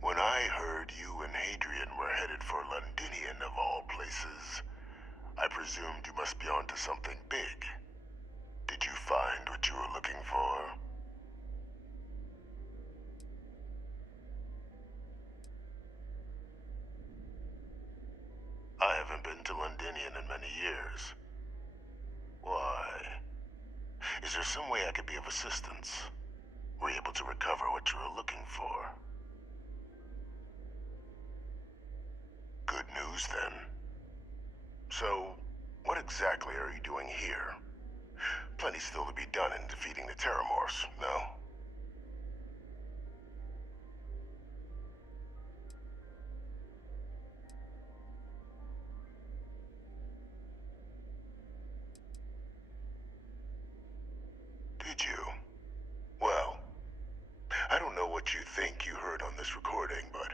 When I heard you and Hadrian were headed for Londinian of all places, I presumed you must be onto something big. Did you find what you were looking for? I haven't been to Londinian in many years. Why? Is there some way I could be of assistance? Were you able to recover what you were looking for? Good news, then. So, what exactly are you doing here? Plenty still to be done in defeating the Terramorphs, no? Did you? Well, I don't know what you think you heard on this recording, but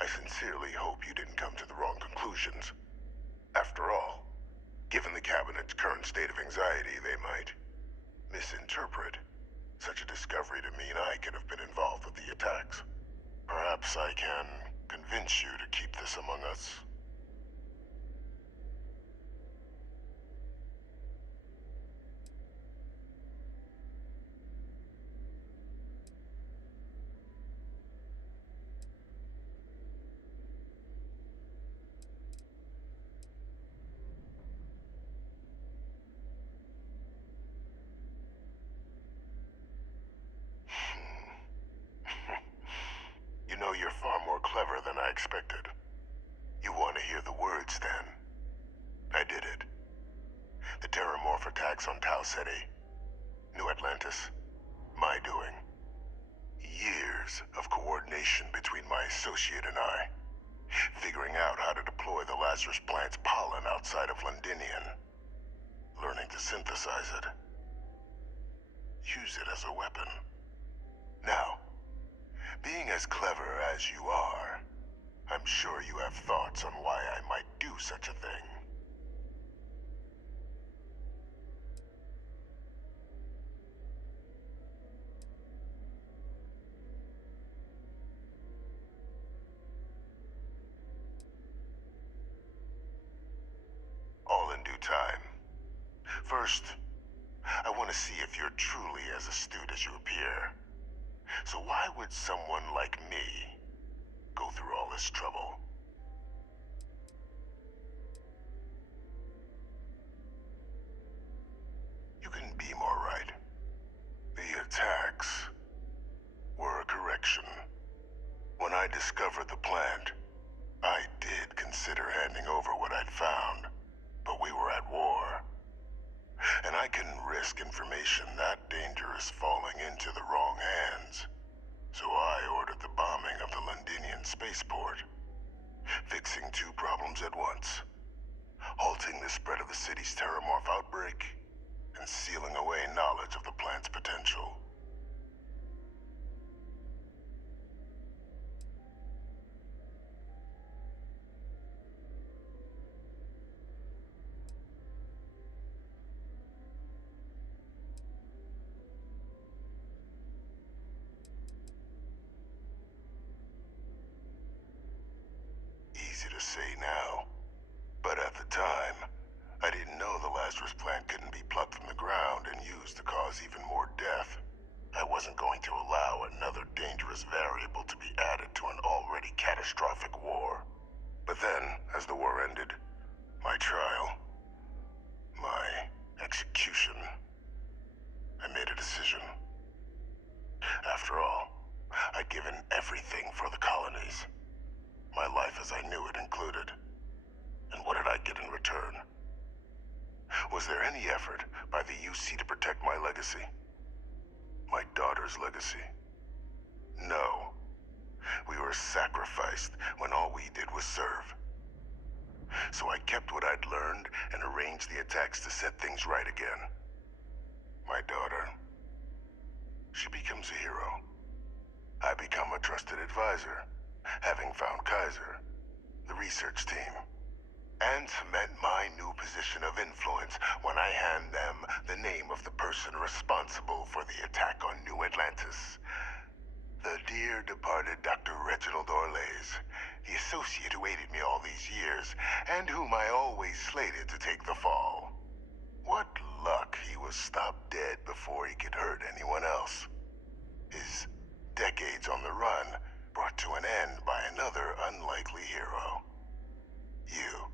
I sincerely hope you didn't come to the wrong conclusions. After all, given the Cabinet's current state of anxiety, they might misinterpret such a discovery to mean I could have been involved with the attacks. Perhaps I can convince you to keep this among us. You know, you're far more clever than I expected. You want to hear the words, then? I did it. The Terramorph attacks on Tau Ceti, New Atlantis, my doing. Years of coordination between my associate and I, figuring out how to deploy the Lazarus plant's pollen outside of Londinian, learning to synthesize it, use it as a weapon. Now, being as clever as you are, I'm sure you have thoughts on why I might do such a thing. All in due time. First, I want to see if you're truly as astute as you appear. So why would someone like me go through all this trouble? You can be more right. The attacks were a correction. When I discovered the plant, I did consider handing over what I'd found, but we were at war. And I couldn't risk information that dangerous falling into the wrong hands. So I ordered the bombing of the Londinian spaceport, fixing two problems at once. Halting the spread of the city's Terramorph outbreak, and sealing away knowledge of the plant's potential. Easy to say now, but at the time, I didn't know the Lazarus plant couldn't be plucked from the ground and used to cause even more death. I wasn't going to allow another dangerous variable to be added to an already catastrophic war. But then, as the war ended, my trial, my execution, I made a decision. After all, I'd given everything for the colonies. My life as I knew it included. And what did I get in return? Was there any effort by the UC to protect my legacy? My daughter's legacy? No. We were sacrificed when all we did was serve. So I kept what I'd learned and arranged the attacks to set things right again. My daughter, she becomes a hero. I become a trusted advisor, having found Kaiser, the research team, and cement my new position of influence when I hand them the name of the person responsible for the attack on New Atlantis. The dear departed Dr. Reginald Orlays, the associate who aided me all these years, and whom I always slated to take the fall. What luck he was stopped dead before he could hurt anyone else. His decades on the run brought to an end by another unlikely hero. You.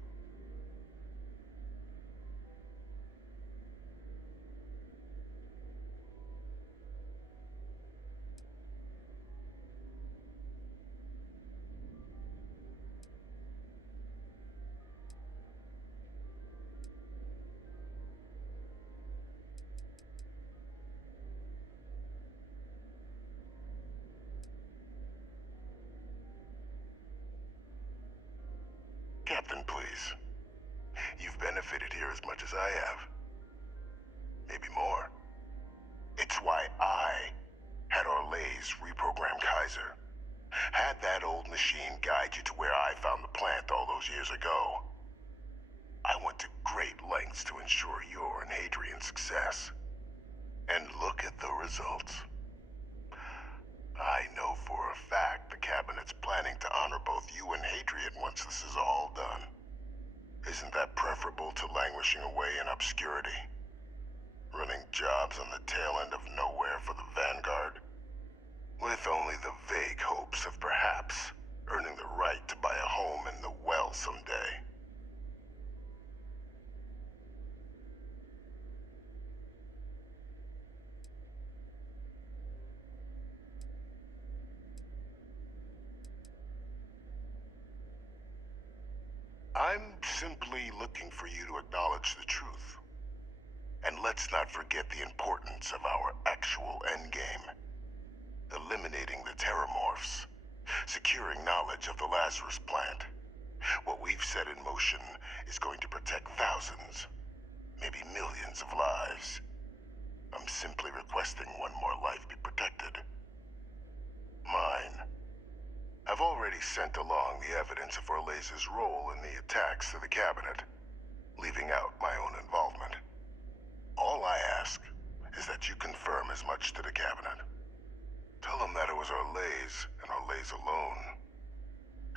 as I have. Maybe more. It's why I had Orlays reprogram Kaiser. Had that old machine guide you to where I found the plant all those years ago. I went to great lengths to ensure your and Hadrian's success. And look at the results. I know for a fact the Cabinet's planning to honor both you and Hadrian once this is all done. Isn't that preferable to languishing away in obscurity? Running jobs on the tail end of nowhere for the Vanguard? With only the vague hopes of perhaps earning the right to buy a home in the well someday. I'm simply looking for you to acknowledge the truth. And let's not forget the importance of our actual endgame. Eliminating the Terramorphs. Securing knowledge of the Lazarus plant. What we've set in motion is going to protect thousands, maybe millions of lives. I'm simply requesting one more life be protected. Mine. I've already sent along the evidence of Orlays' role in the attacks to the Cabinet, leaving out my own involvement. All I ask is that you confirm as much to the Cabinet. Tell them that it was Orlays and Orlays alone.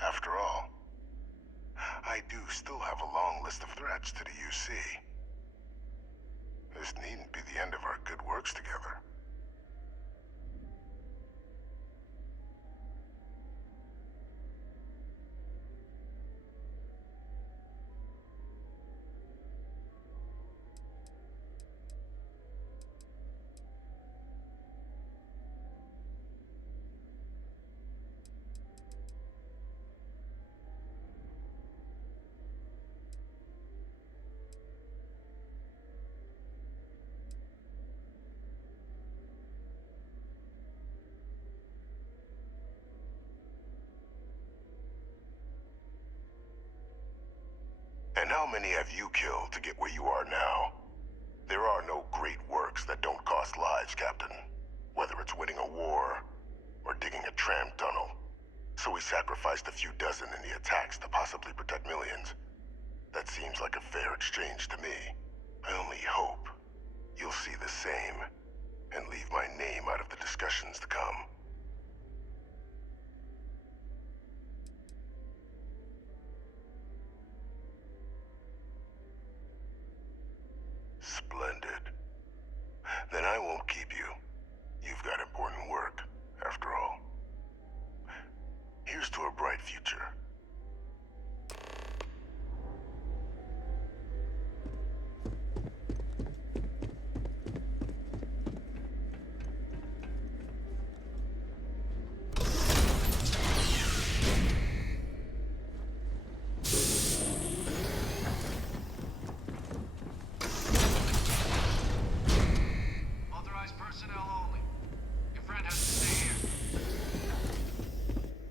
After all, I do still have a long list of threats to the UC. This needn't be the end of our good works together. And how many have you killed to get where you are now? There are no great works that don't cost lives, Captain. Whether it's winning a war, or digging a tram tunnel. So we sacrificed a few dozen in the attacks to possibly protect millions. That seems like a fair exchange to me. I only hope you'll see the same, and leave my name out of the discussions to come. Splendid. Then I won't keep you. You've got important work, after all. Here's to a bright future.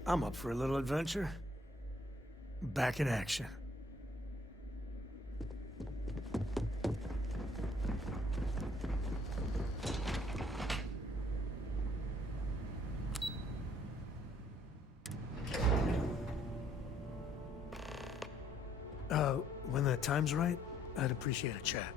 I'm up for a little adventure. Back in action. When the time's right, I'd appreciate a chat.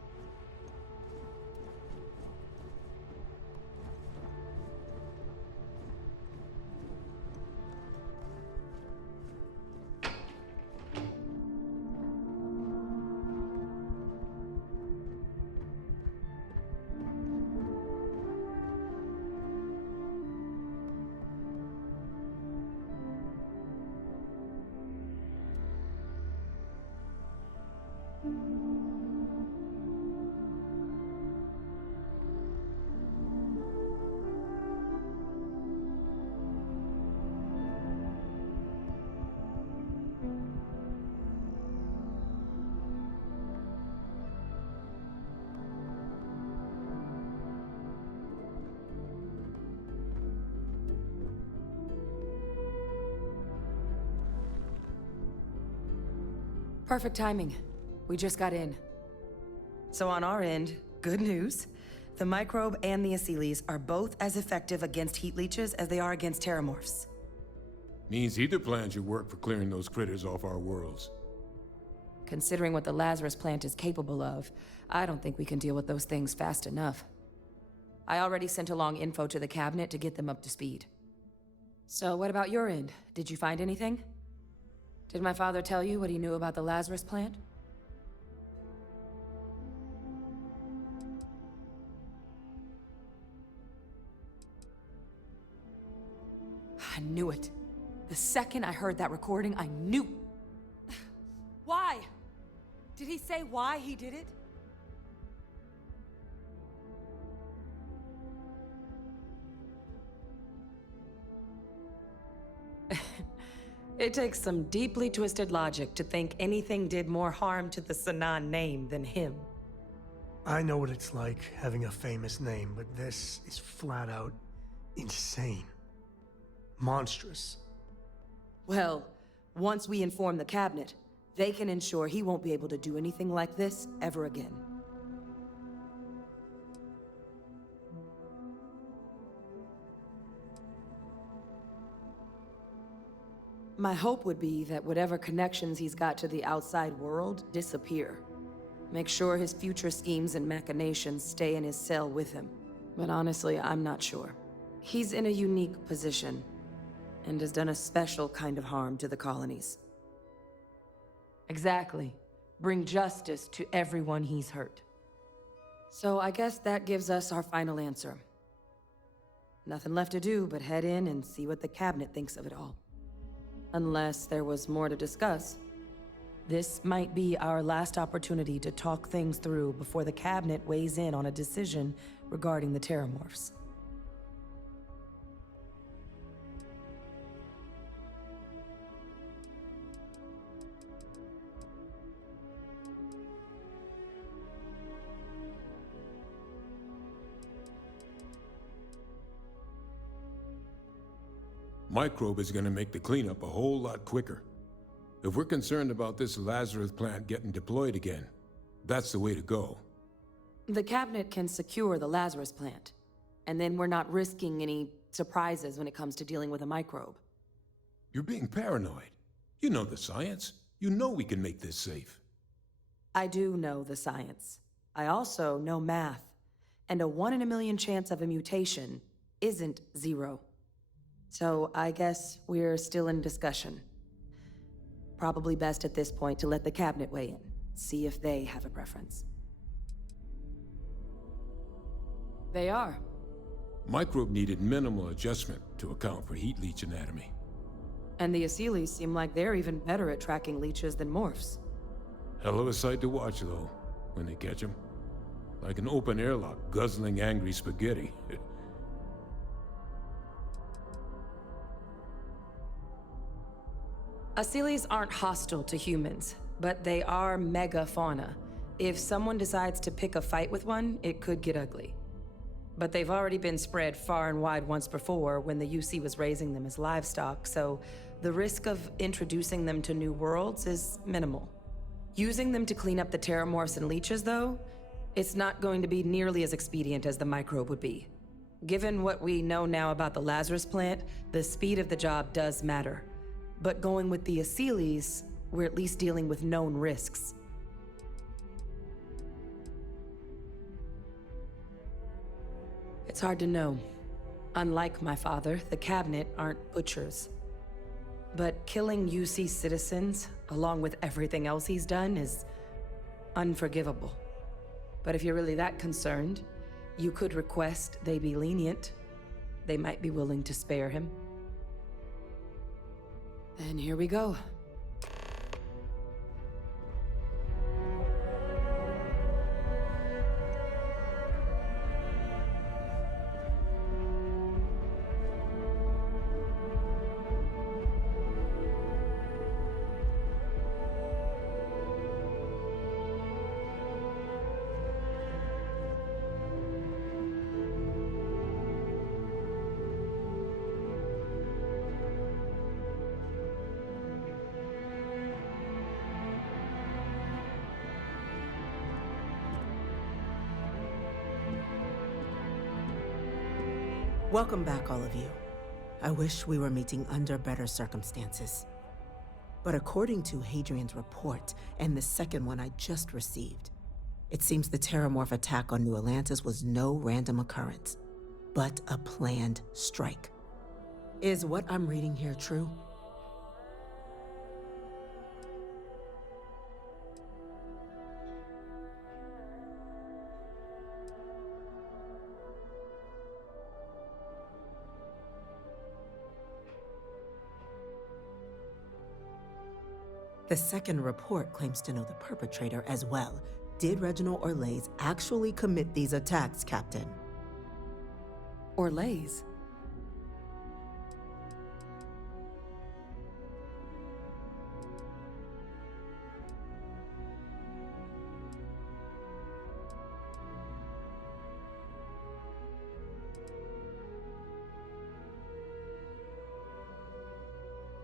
Perfect timing. We just got in. So on our end, good news. The microbe and the acyles are both as effective against heat leeches as they are against terramorphs. Means either plan should work for clearing those critters off our worlds. Considering what the Lazarus plant is capable of, I don't think we can deal with those things fast enough. I already sent along info to the cabinet to get them up to speed. So what about your end? Did you find anything? Did my father tell you what he knew about the Lazarus plant? I knew it. The second I heard that recording, I knew. Why? Did he say why he did it? It takes some deeply twisted logic to think anything did more harm to the Sanan name than him. I know what it's like having a famous name, but this is flat out insane. Monstrous. Well, once we inform the cabinet, they can ensure he won't be able to do anything like this ever again. My hope would be that whatever connections he's got to the outside world disappear. Make sure his future schemes and machinations stay in his cell with him. But honestly, I'm not sure. He's in a unique position, and has done a special kind of harm to the colonies. Exactly. Bring justice to everyone he's hurt. So I guess that gives us our final answer. Nothing left to do but head in and see what the cabinet thinks of it all. Unless there was more to discuss. This might be our last opportunity to talk things through before the cabinet weighs in on a decision regarding the terramorphs. Microbe is gonna make the cleanup a whole lot quicker. If we're concerned about this Lazarus plant getting deployed again, that's the way to go. The cabinet can secure the Lazarus plant, and then we're not risking any surprises when it comes to dealing with a microbe. You're being paranoid. You know the science. You know we can make this safe. I do know the science. I also know math, and a 1 in a million chance of a mutation isn't 0. So I guess we're still in discussion. Probably best at this point to let the cabinet weigh in, see if they have a preference. They are. Microbe needed minimal adjustment to account for heat leech anatomy. And the acyles seem like they're even better at tracking leeches than morphs. Hell of a sight to watch, though, when they catch them. Like an open airlock guzzling angry spaghetti. Acyles aren't hostile to humans, but they are megafauna. If someone decides to pick a fight with one, it could get ugly. But they've already been spread far and wide once before when the UC was raising them as livestock, so the risk of introducing them to new worlds is minimal. Using them to clean up the terramorphs and leeches, though, it's not going to be nearly as expedient as the microbe would be. Given what we know now about the Lazarus plant, the speed of the job does matter. But going with the acyles, we're at least dealing with known risks. It's hard to know. Unlike my father, the cabinet aren't butchers. But killing UC citizens, along with everything else he's done, is unforgivable. But if you're really that concerned, you could request they be lenient. They might be willing to spare him. And here we go. Welcome back, all of you. I wish we were meeting under better circumstances. But according to Hadrian's report, and the second one I just received, it seems the Terramorph attack on New Atlantis was no random occurrence, but a planned strike. Is what I'm reading here true? The second report claims to know the perpetrator as well. Did Reginald Orlays actually commit these attacks, Captain? Orlays?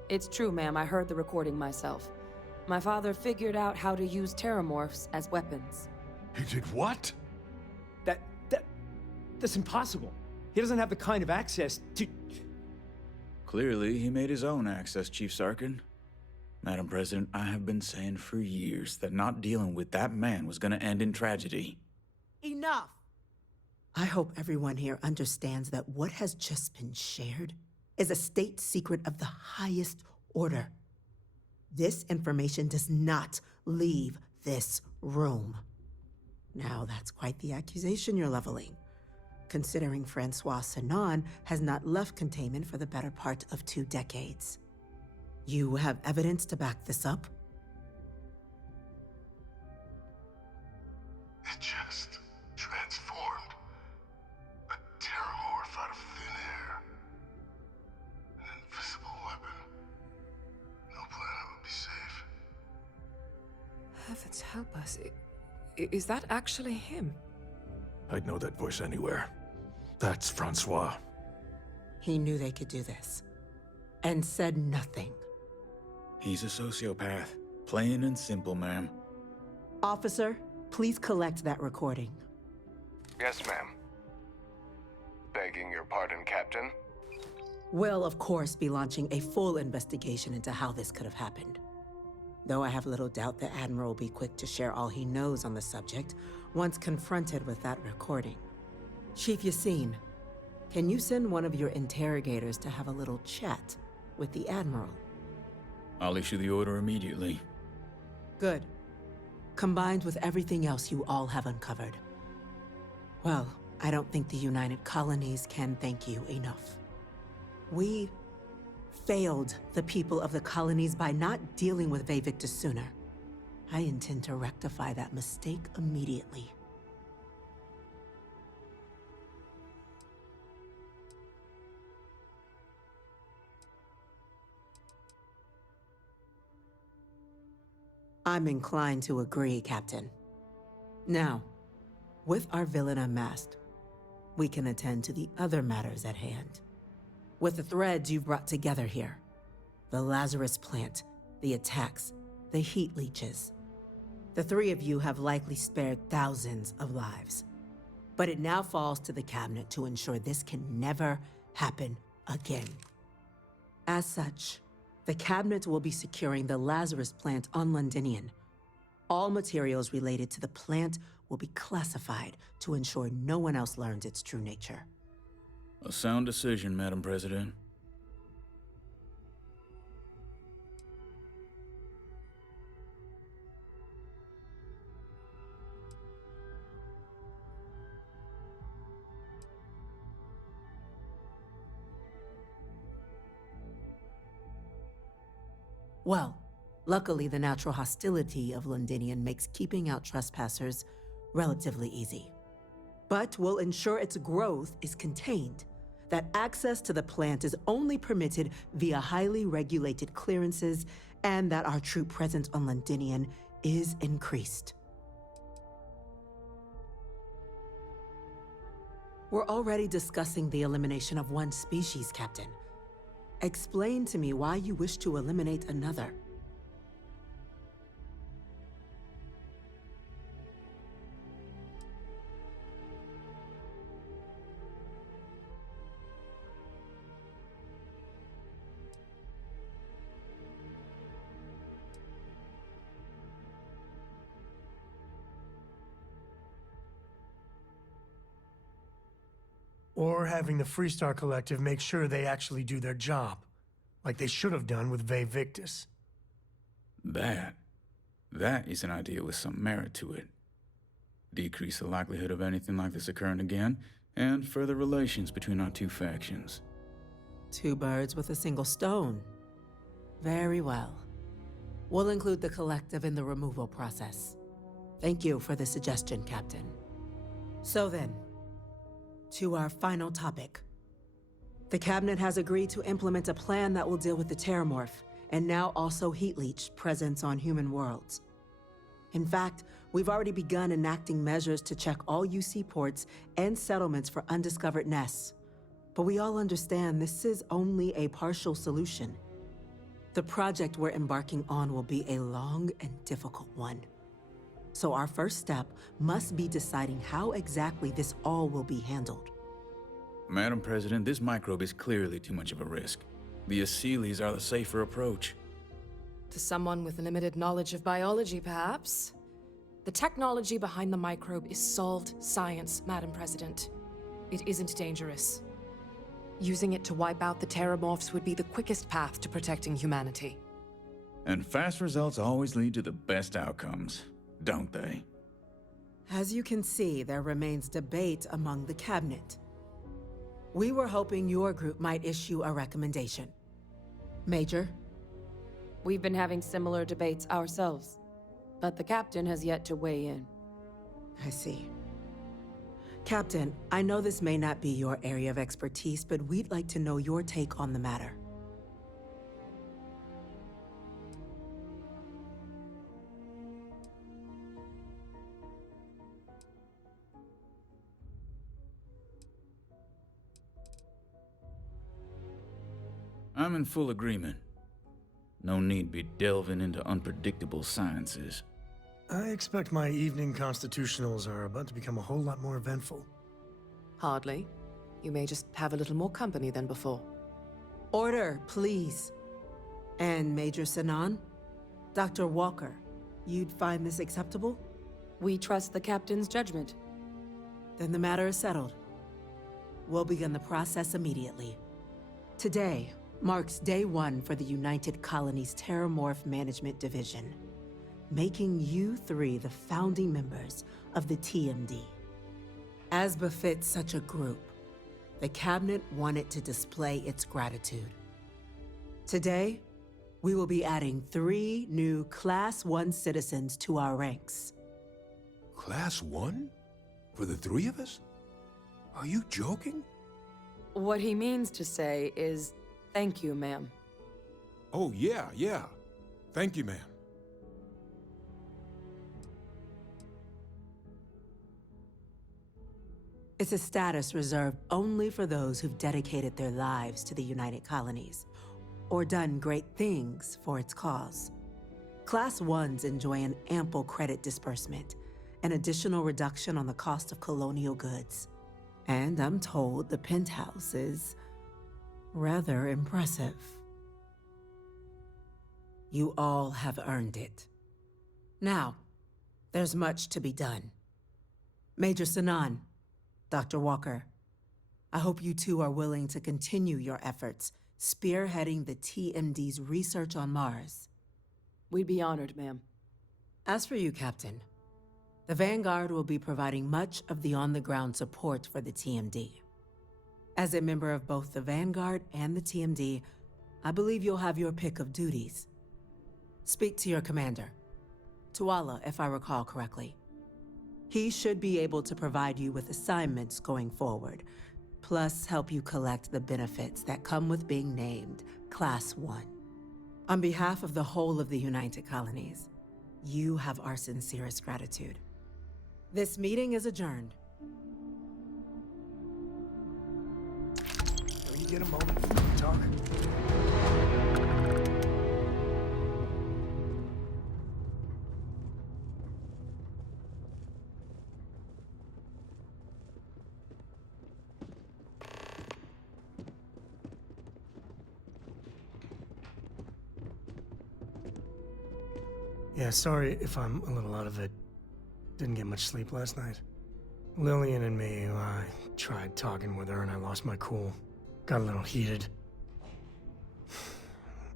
It's true, ma'am. I heard the recording myself. My father figured out how to use Terramorphs as weapons. He did what? That's impossible. He doesn't have the kind of access to... Clearly, he made his own access, Chief Sarkin. Madam President, I have been saying for years that not dealing with that man was gonna end in tragedy. Enough! I hope everyone here understands that what has just been shared is a state secret of the highest order. This information does not leave this room. Now, that's quite the accusation you're leveling, considering Francois Sanon has not left containment for the better part of 2 decades. You have evidence to back this up? It just transformed. A Terramorph out of thin air. An invisible weapon. No planet would be safe. Heavens help us. Is that actually him? I'd know that voice anywhere. That's Francois. He knew they could do this, and said nothing. He's a sociopath. Plain and simple, ma'am. Officer, please collect that recording. Yes, ma'am. Begging your pardon, Captain. We'll, of course, be launching a full investigation into how this could have happened. Though I have little doubt the Admiral will be quick to share all he knows on the subject once confronted with that recording. Chief Yassine, can you send one of your interrogators to have a little chat with the Admiral? I'll issue the order immediately. Good. Combined with everything else you all have uncovered. Well, I don't think the United Colonies can thank you enough. We failed the people of the colonies by not dealing with Vevictus sooner. I intend to rectify that mistake immediately. I'm inclined to agree, Captain. Now, with our villain unmasked, we can attend to the other matters at hand. With the threads you've brought together here, the Lazarus plant, the attacks, the heat leeches, the 3 of you have likely spared thousands of lives. But it now falls to the Cabinet to ensure this can never happen again. As such, the Cabinet will be securing the Lazarus plant on Londinian. All materials related to the plant will be classified to ensure no one else learns its true nature. A sound decision, Madam President. Well, luckily the natural hostility of Londinian makes keeping out trespassers relatively easy. But we'll ensure its growth is contained, that access to the plant is only permitted via highly regulated clearances, and that our troop presence on Londinian is increased. We're already discussing the elimination of one species, Captain. Explain to me why you wish to eliminate another. Or having the Freestar Collective make sure they actually do their job, like they should have done with Ve Victus. That is an idea with some merit to it. Decrease the likelihood of anything like this occurring again, and further relations between our two factions. Two birds with a single stone. Very well. We'll include the collective in the removal process. Thank you for the suggestion, Captain. So then, to our final topic. The Cabinet has agreed to implement a plan that will deal with the Terramorph, and now also Heat Leech presence on human worlds. In fact, we've already begun enacting measures to check all UC ports and settlements for undiscovered nests. But we all understand this is only a partial solution. The project we're embarking on will be a long and difficult one. So our first step must be deciding how exactly this all will be handled. Madam President, this microbe is clearly too much of a risk. The Aseles are the safer approach. To someone with limited knowledge of biology, perhaps? The technology behind the microbe is solved science, Madam President. It isn't dangerous. Using it to wipe out the Terramorphs would be the quickest path to protecting humanity. And fast results always lead to the best outcomes, don't they? As you can see, there remains debate among the Cabinet. We were hoping your group might issue a recommendation. Major? We've been having similar debates ourselves, but the Captain has yet to weigh in. I see. Captain, I know this may not be your area of expertise, but we'd like to know your take on the matter. I'm in full agreement. No need be delving into unpredictable sciences. I expect my evening constitutionals are about to become a whole lot more eventful. Hardly. You may just have a little more company than before. Order, please. And Major Sinan? Dr. Walker, you'd find this acceptable? We trust the Captain's judgment. Then the matter is settled. We'll begin the process immediately. Today marks day one for the United Colonies Terramorph Management Division, making you three the founding members of the TMD. As befits such a group, the Cabinet wanted to display its gratitude. Today, we will be adding 3 new Class 1 citizens to our ranks. Class 1? For the 3 of us? Are you joking? What he means to say is, thank you, ma'am. Oh, yeah. Thank you, ma'am. It's a status reserved only for those who've dedicated their lives to the United Colonies, or done great things for its cause. Class 1s enjoy an ample credit disbursement, an additional reduction on the cost of colonial goods. And I'm told the penthouse is rather impressive. You all have earned it. Now, there's much to be done. Major Sinan, Dr. Walker, I hope you two are willing to continue your efforts spearheading the TMD's research on Mars. We'd be honored, ma'am. As for you, Captain, the Vanguard will be providing much of the on-the-ground support for the TMD. As a member of both the Vanguard and the TMD, I believe you'll have your pick of duties. Speak to your commander, Tuala, if I recall correctly. He should be able to provide you with assignments going forward, plus help you collect the benefits that come with being named Class 1. On behalf of the whole of the United Colonies, you have our sincerest gratitude. This meeting is adjourned. Can you get a moment to talk? Yeah, sorry if I'm a little out of it. Didn't get much sleep last night. Lillian and me, I tried talking with her and I lost my cool. Got a little heated.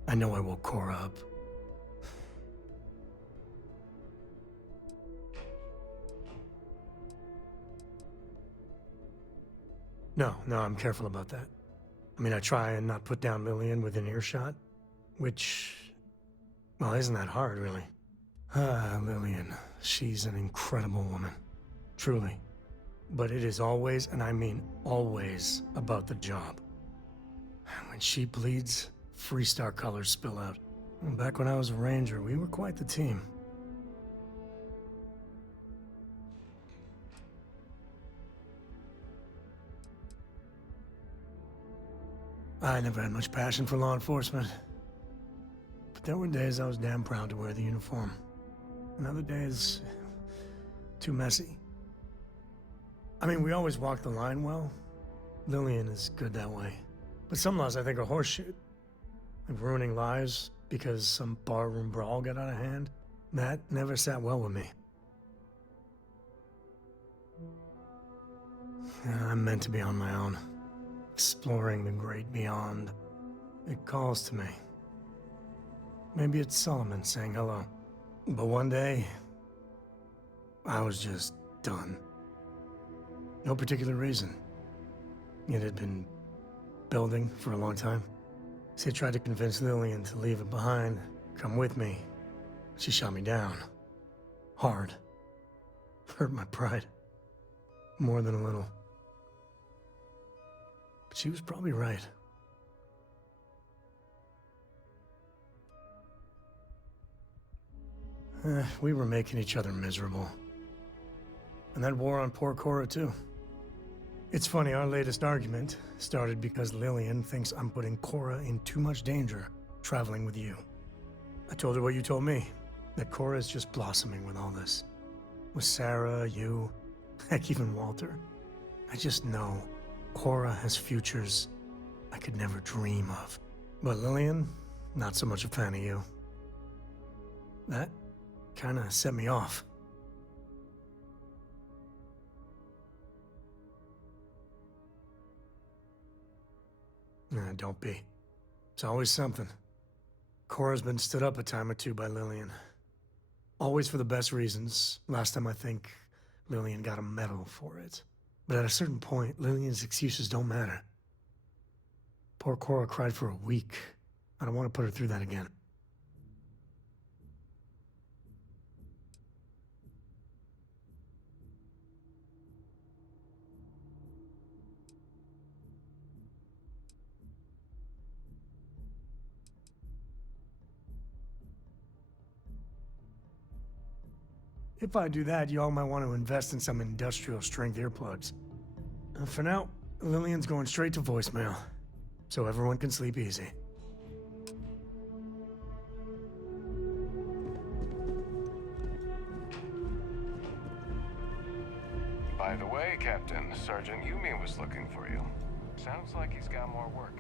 I know I woke Cora up. No, I'm careful about that. I mean, I try and not put down Lillian within earshot, which, well, isn't that hard, really? Lillian, she's an incredible woman, truly. But it is always, and I mean always, about the job. When she bleeds, Freestar colors spill out. Back when I was a ranger, we were quite the team. I never had much passion for law enforcement. But there were days I was damn proud to wear the uniform. And other days, too messy. I mean, we always walk the line well. Lillian is good that way. But some laws I think are horseshit. Like ruining lives because some barroom brawl got out of hand. That never sat well with me. Yeah, I'm meant to be on my own. Exploring the great beyond. It calls to me. Maybe it's Solomon saying hello. But one day, I was just done. No particular reason. It had been building for a long time. See, I tried to convince Lillian to leave it behind, come with me. She shot me down. Hard. Hurt my pride. More than a little. But she was probably right. We were making each other miserable. And that wore on poor Cora, too. It's funny, our latest argument started because Lillian thinks I'm putting Cora in too much danger traveling with you. I told her what you told me, that Cora is just blossoming with all this. With Sarah, you, heck, even Walter. I just know Cora has futures I could never dream of. But Lillian, not so much a fan of you. That kind of set me off. Nah, don't be. It's always something. Cora's been stood up a time or two by Lillian. Always for the best reasons. Last time I think Lillian got a medal for it. But at a certain point, Lillian's excuses don't matter. Poor Cora cried for a week. I don't want to put her through that again. If I do that, y'all might want to invest in some industrial-strength earplugs. For now, Lillian's going straight to voicemail, so everyone can sleep easy. By the way, Captain, Sergeant Yumi was looking for you. Sounds like he's got more work.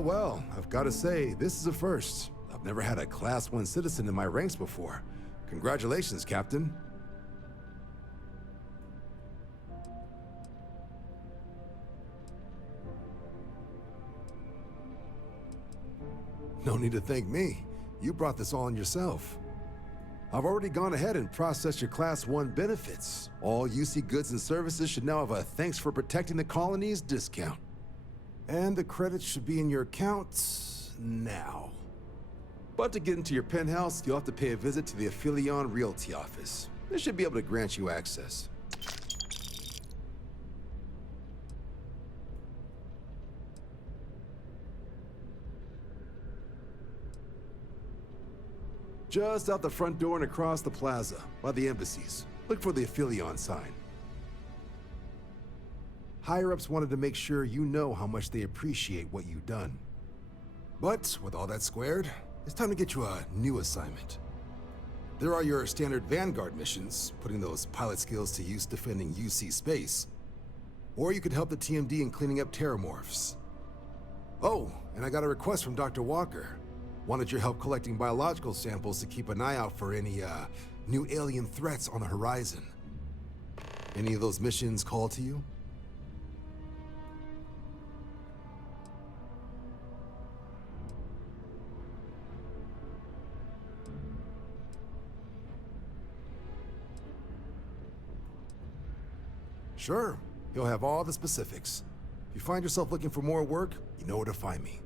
Well, I've got to say, this is a first. I've never had a Class 1 citizen in my ranks before. Congratulations, Captain. No need to thank me. You brought this on yourself. I've already gone ahead and processed your Class 1 benefits. All UC goods and services should now have a thanks for protecting the colonies discount. And the credits should be in your account now. But to get into your penthouse, you'll have to pay a visit to the Aphelion Realty office. They should be able to grant you access. Just out the front door and across the plaza, by the embassies. Look for the Aphelion sign. Higher-ups wanted to make sure you know how much they appreciate what you've done. But with all that squared, it's time to get you a new assignment. There are your standard Vanguard missions, putting those pilot skills to use defending UC space. Or you could help the TMD in cleaning up terramorphs. Oh, and I got a request from Dr. Walker. Wanted your help collecting biological samples to keep an eye out for any, new alien threats on the horizon. Any of those missions call to you? Sure, he'll have all the specifics. If you find yourself looking for more work, you know where to find me.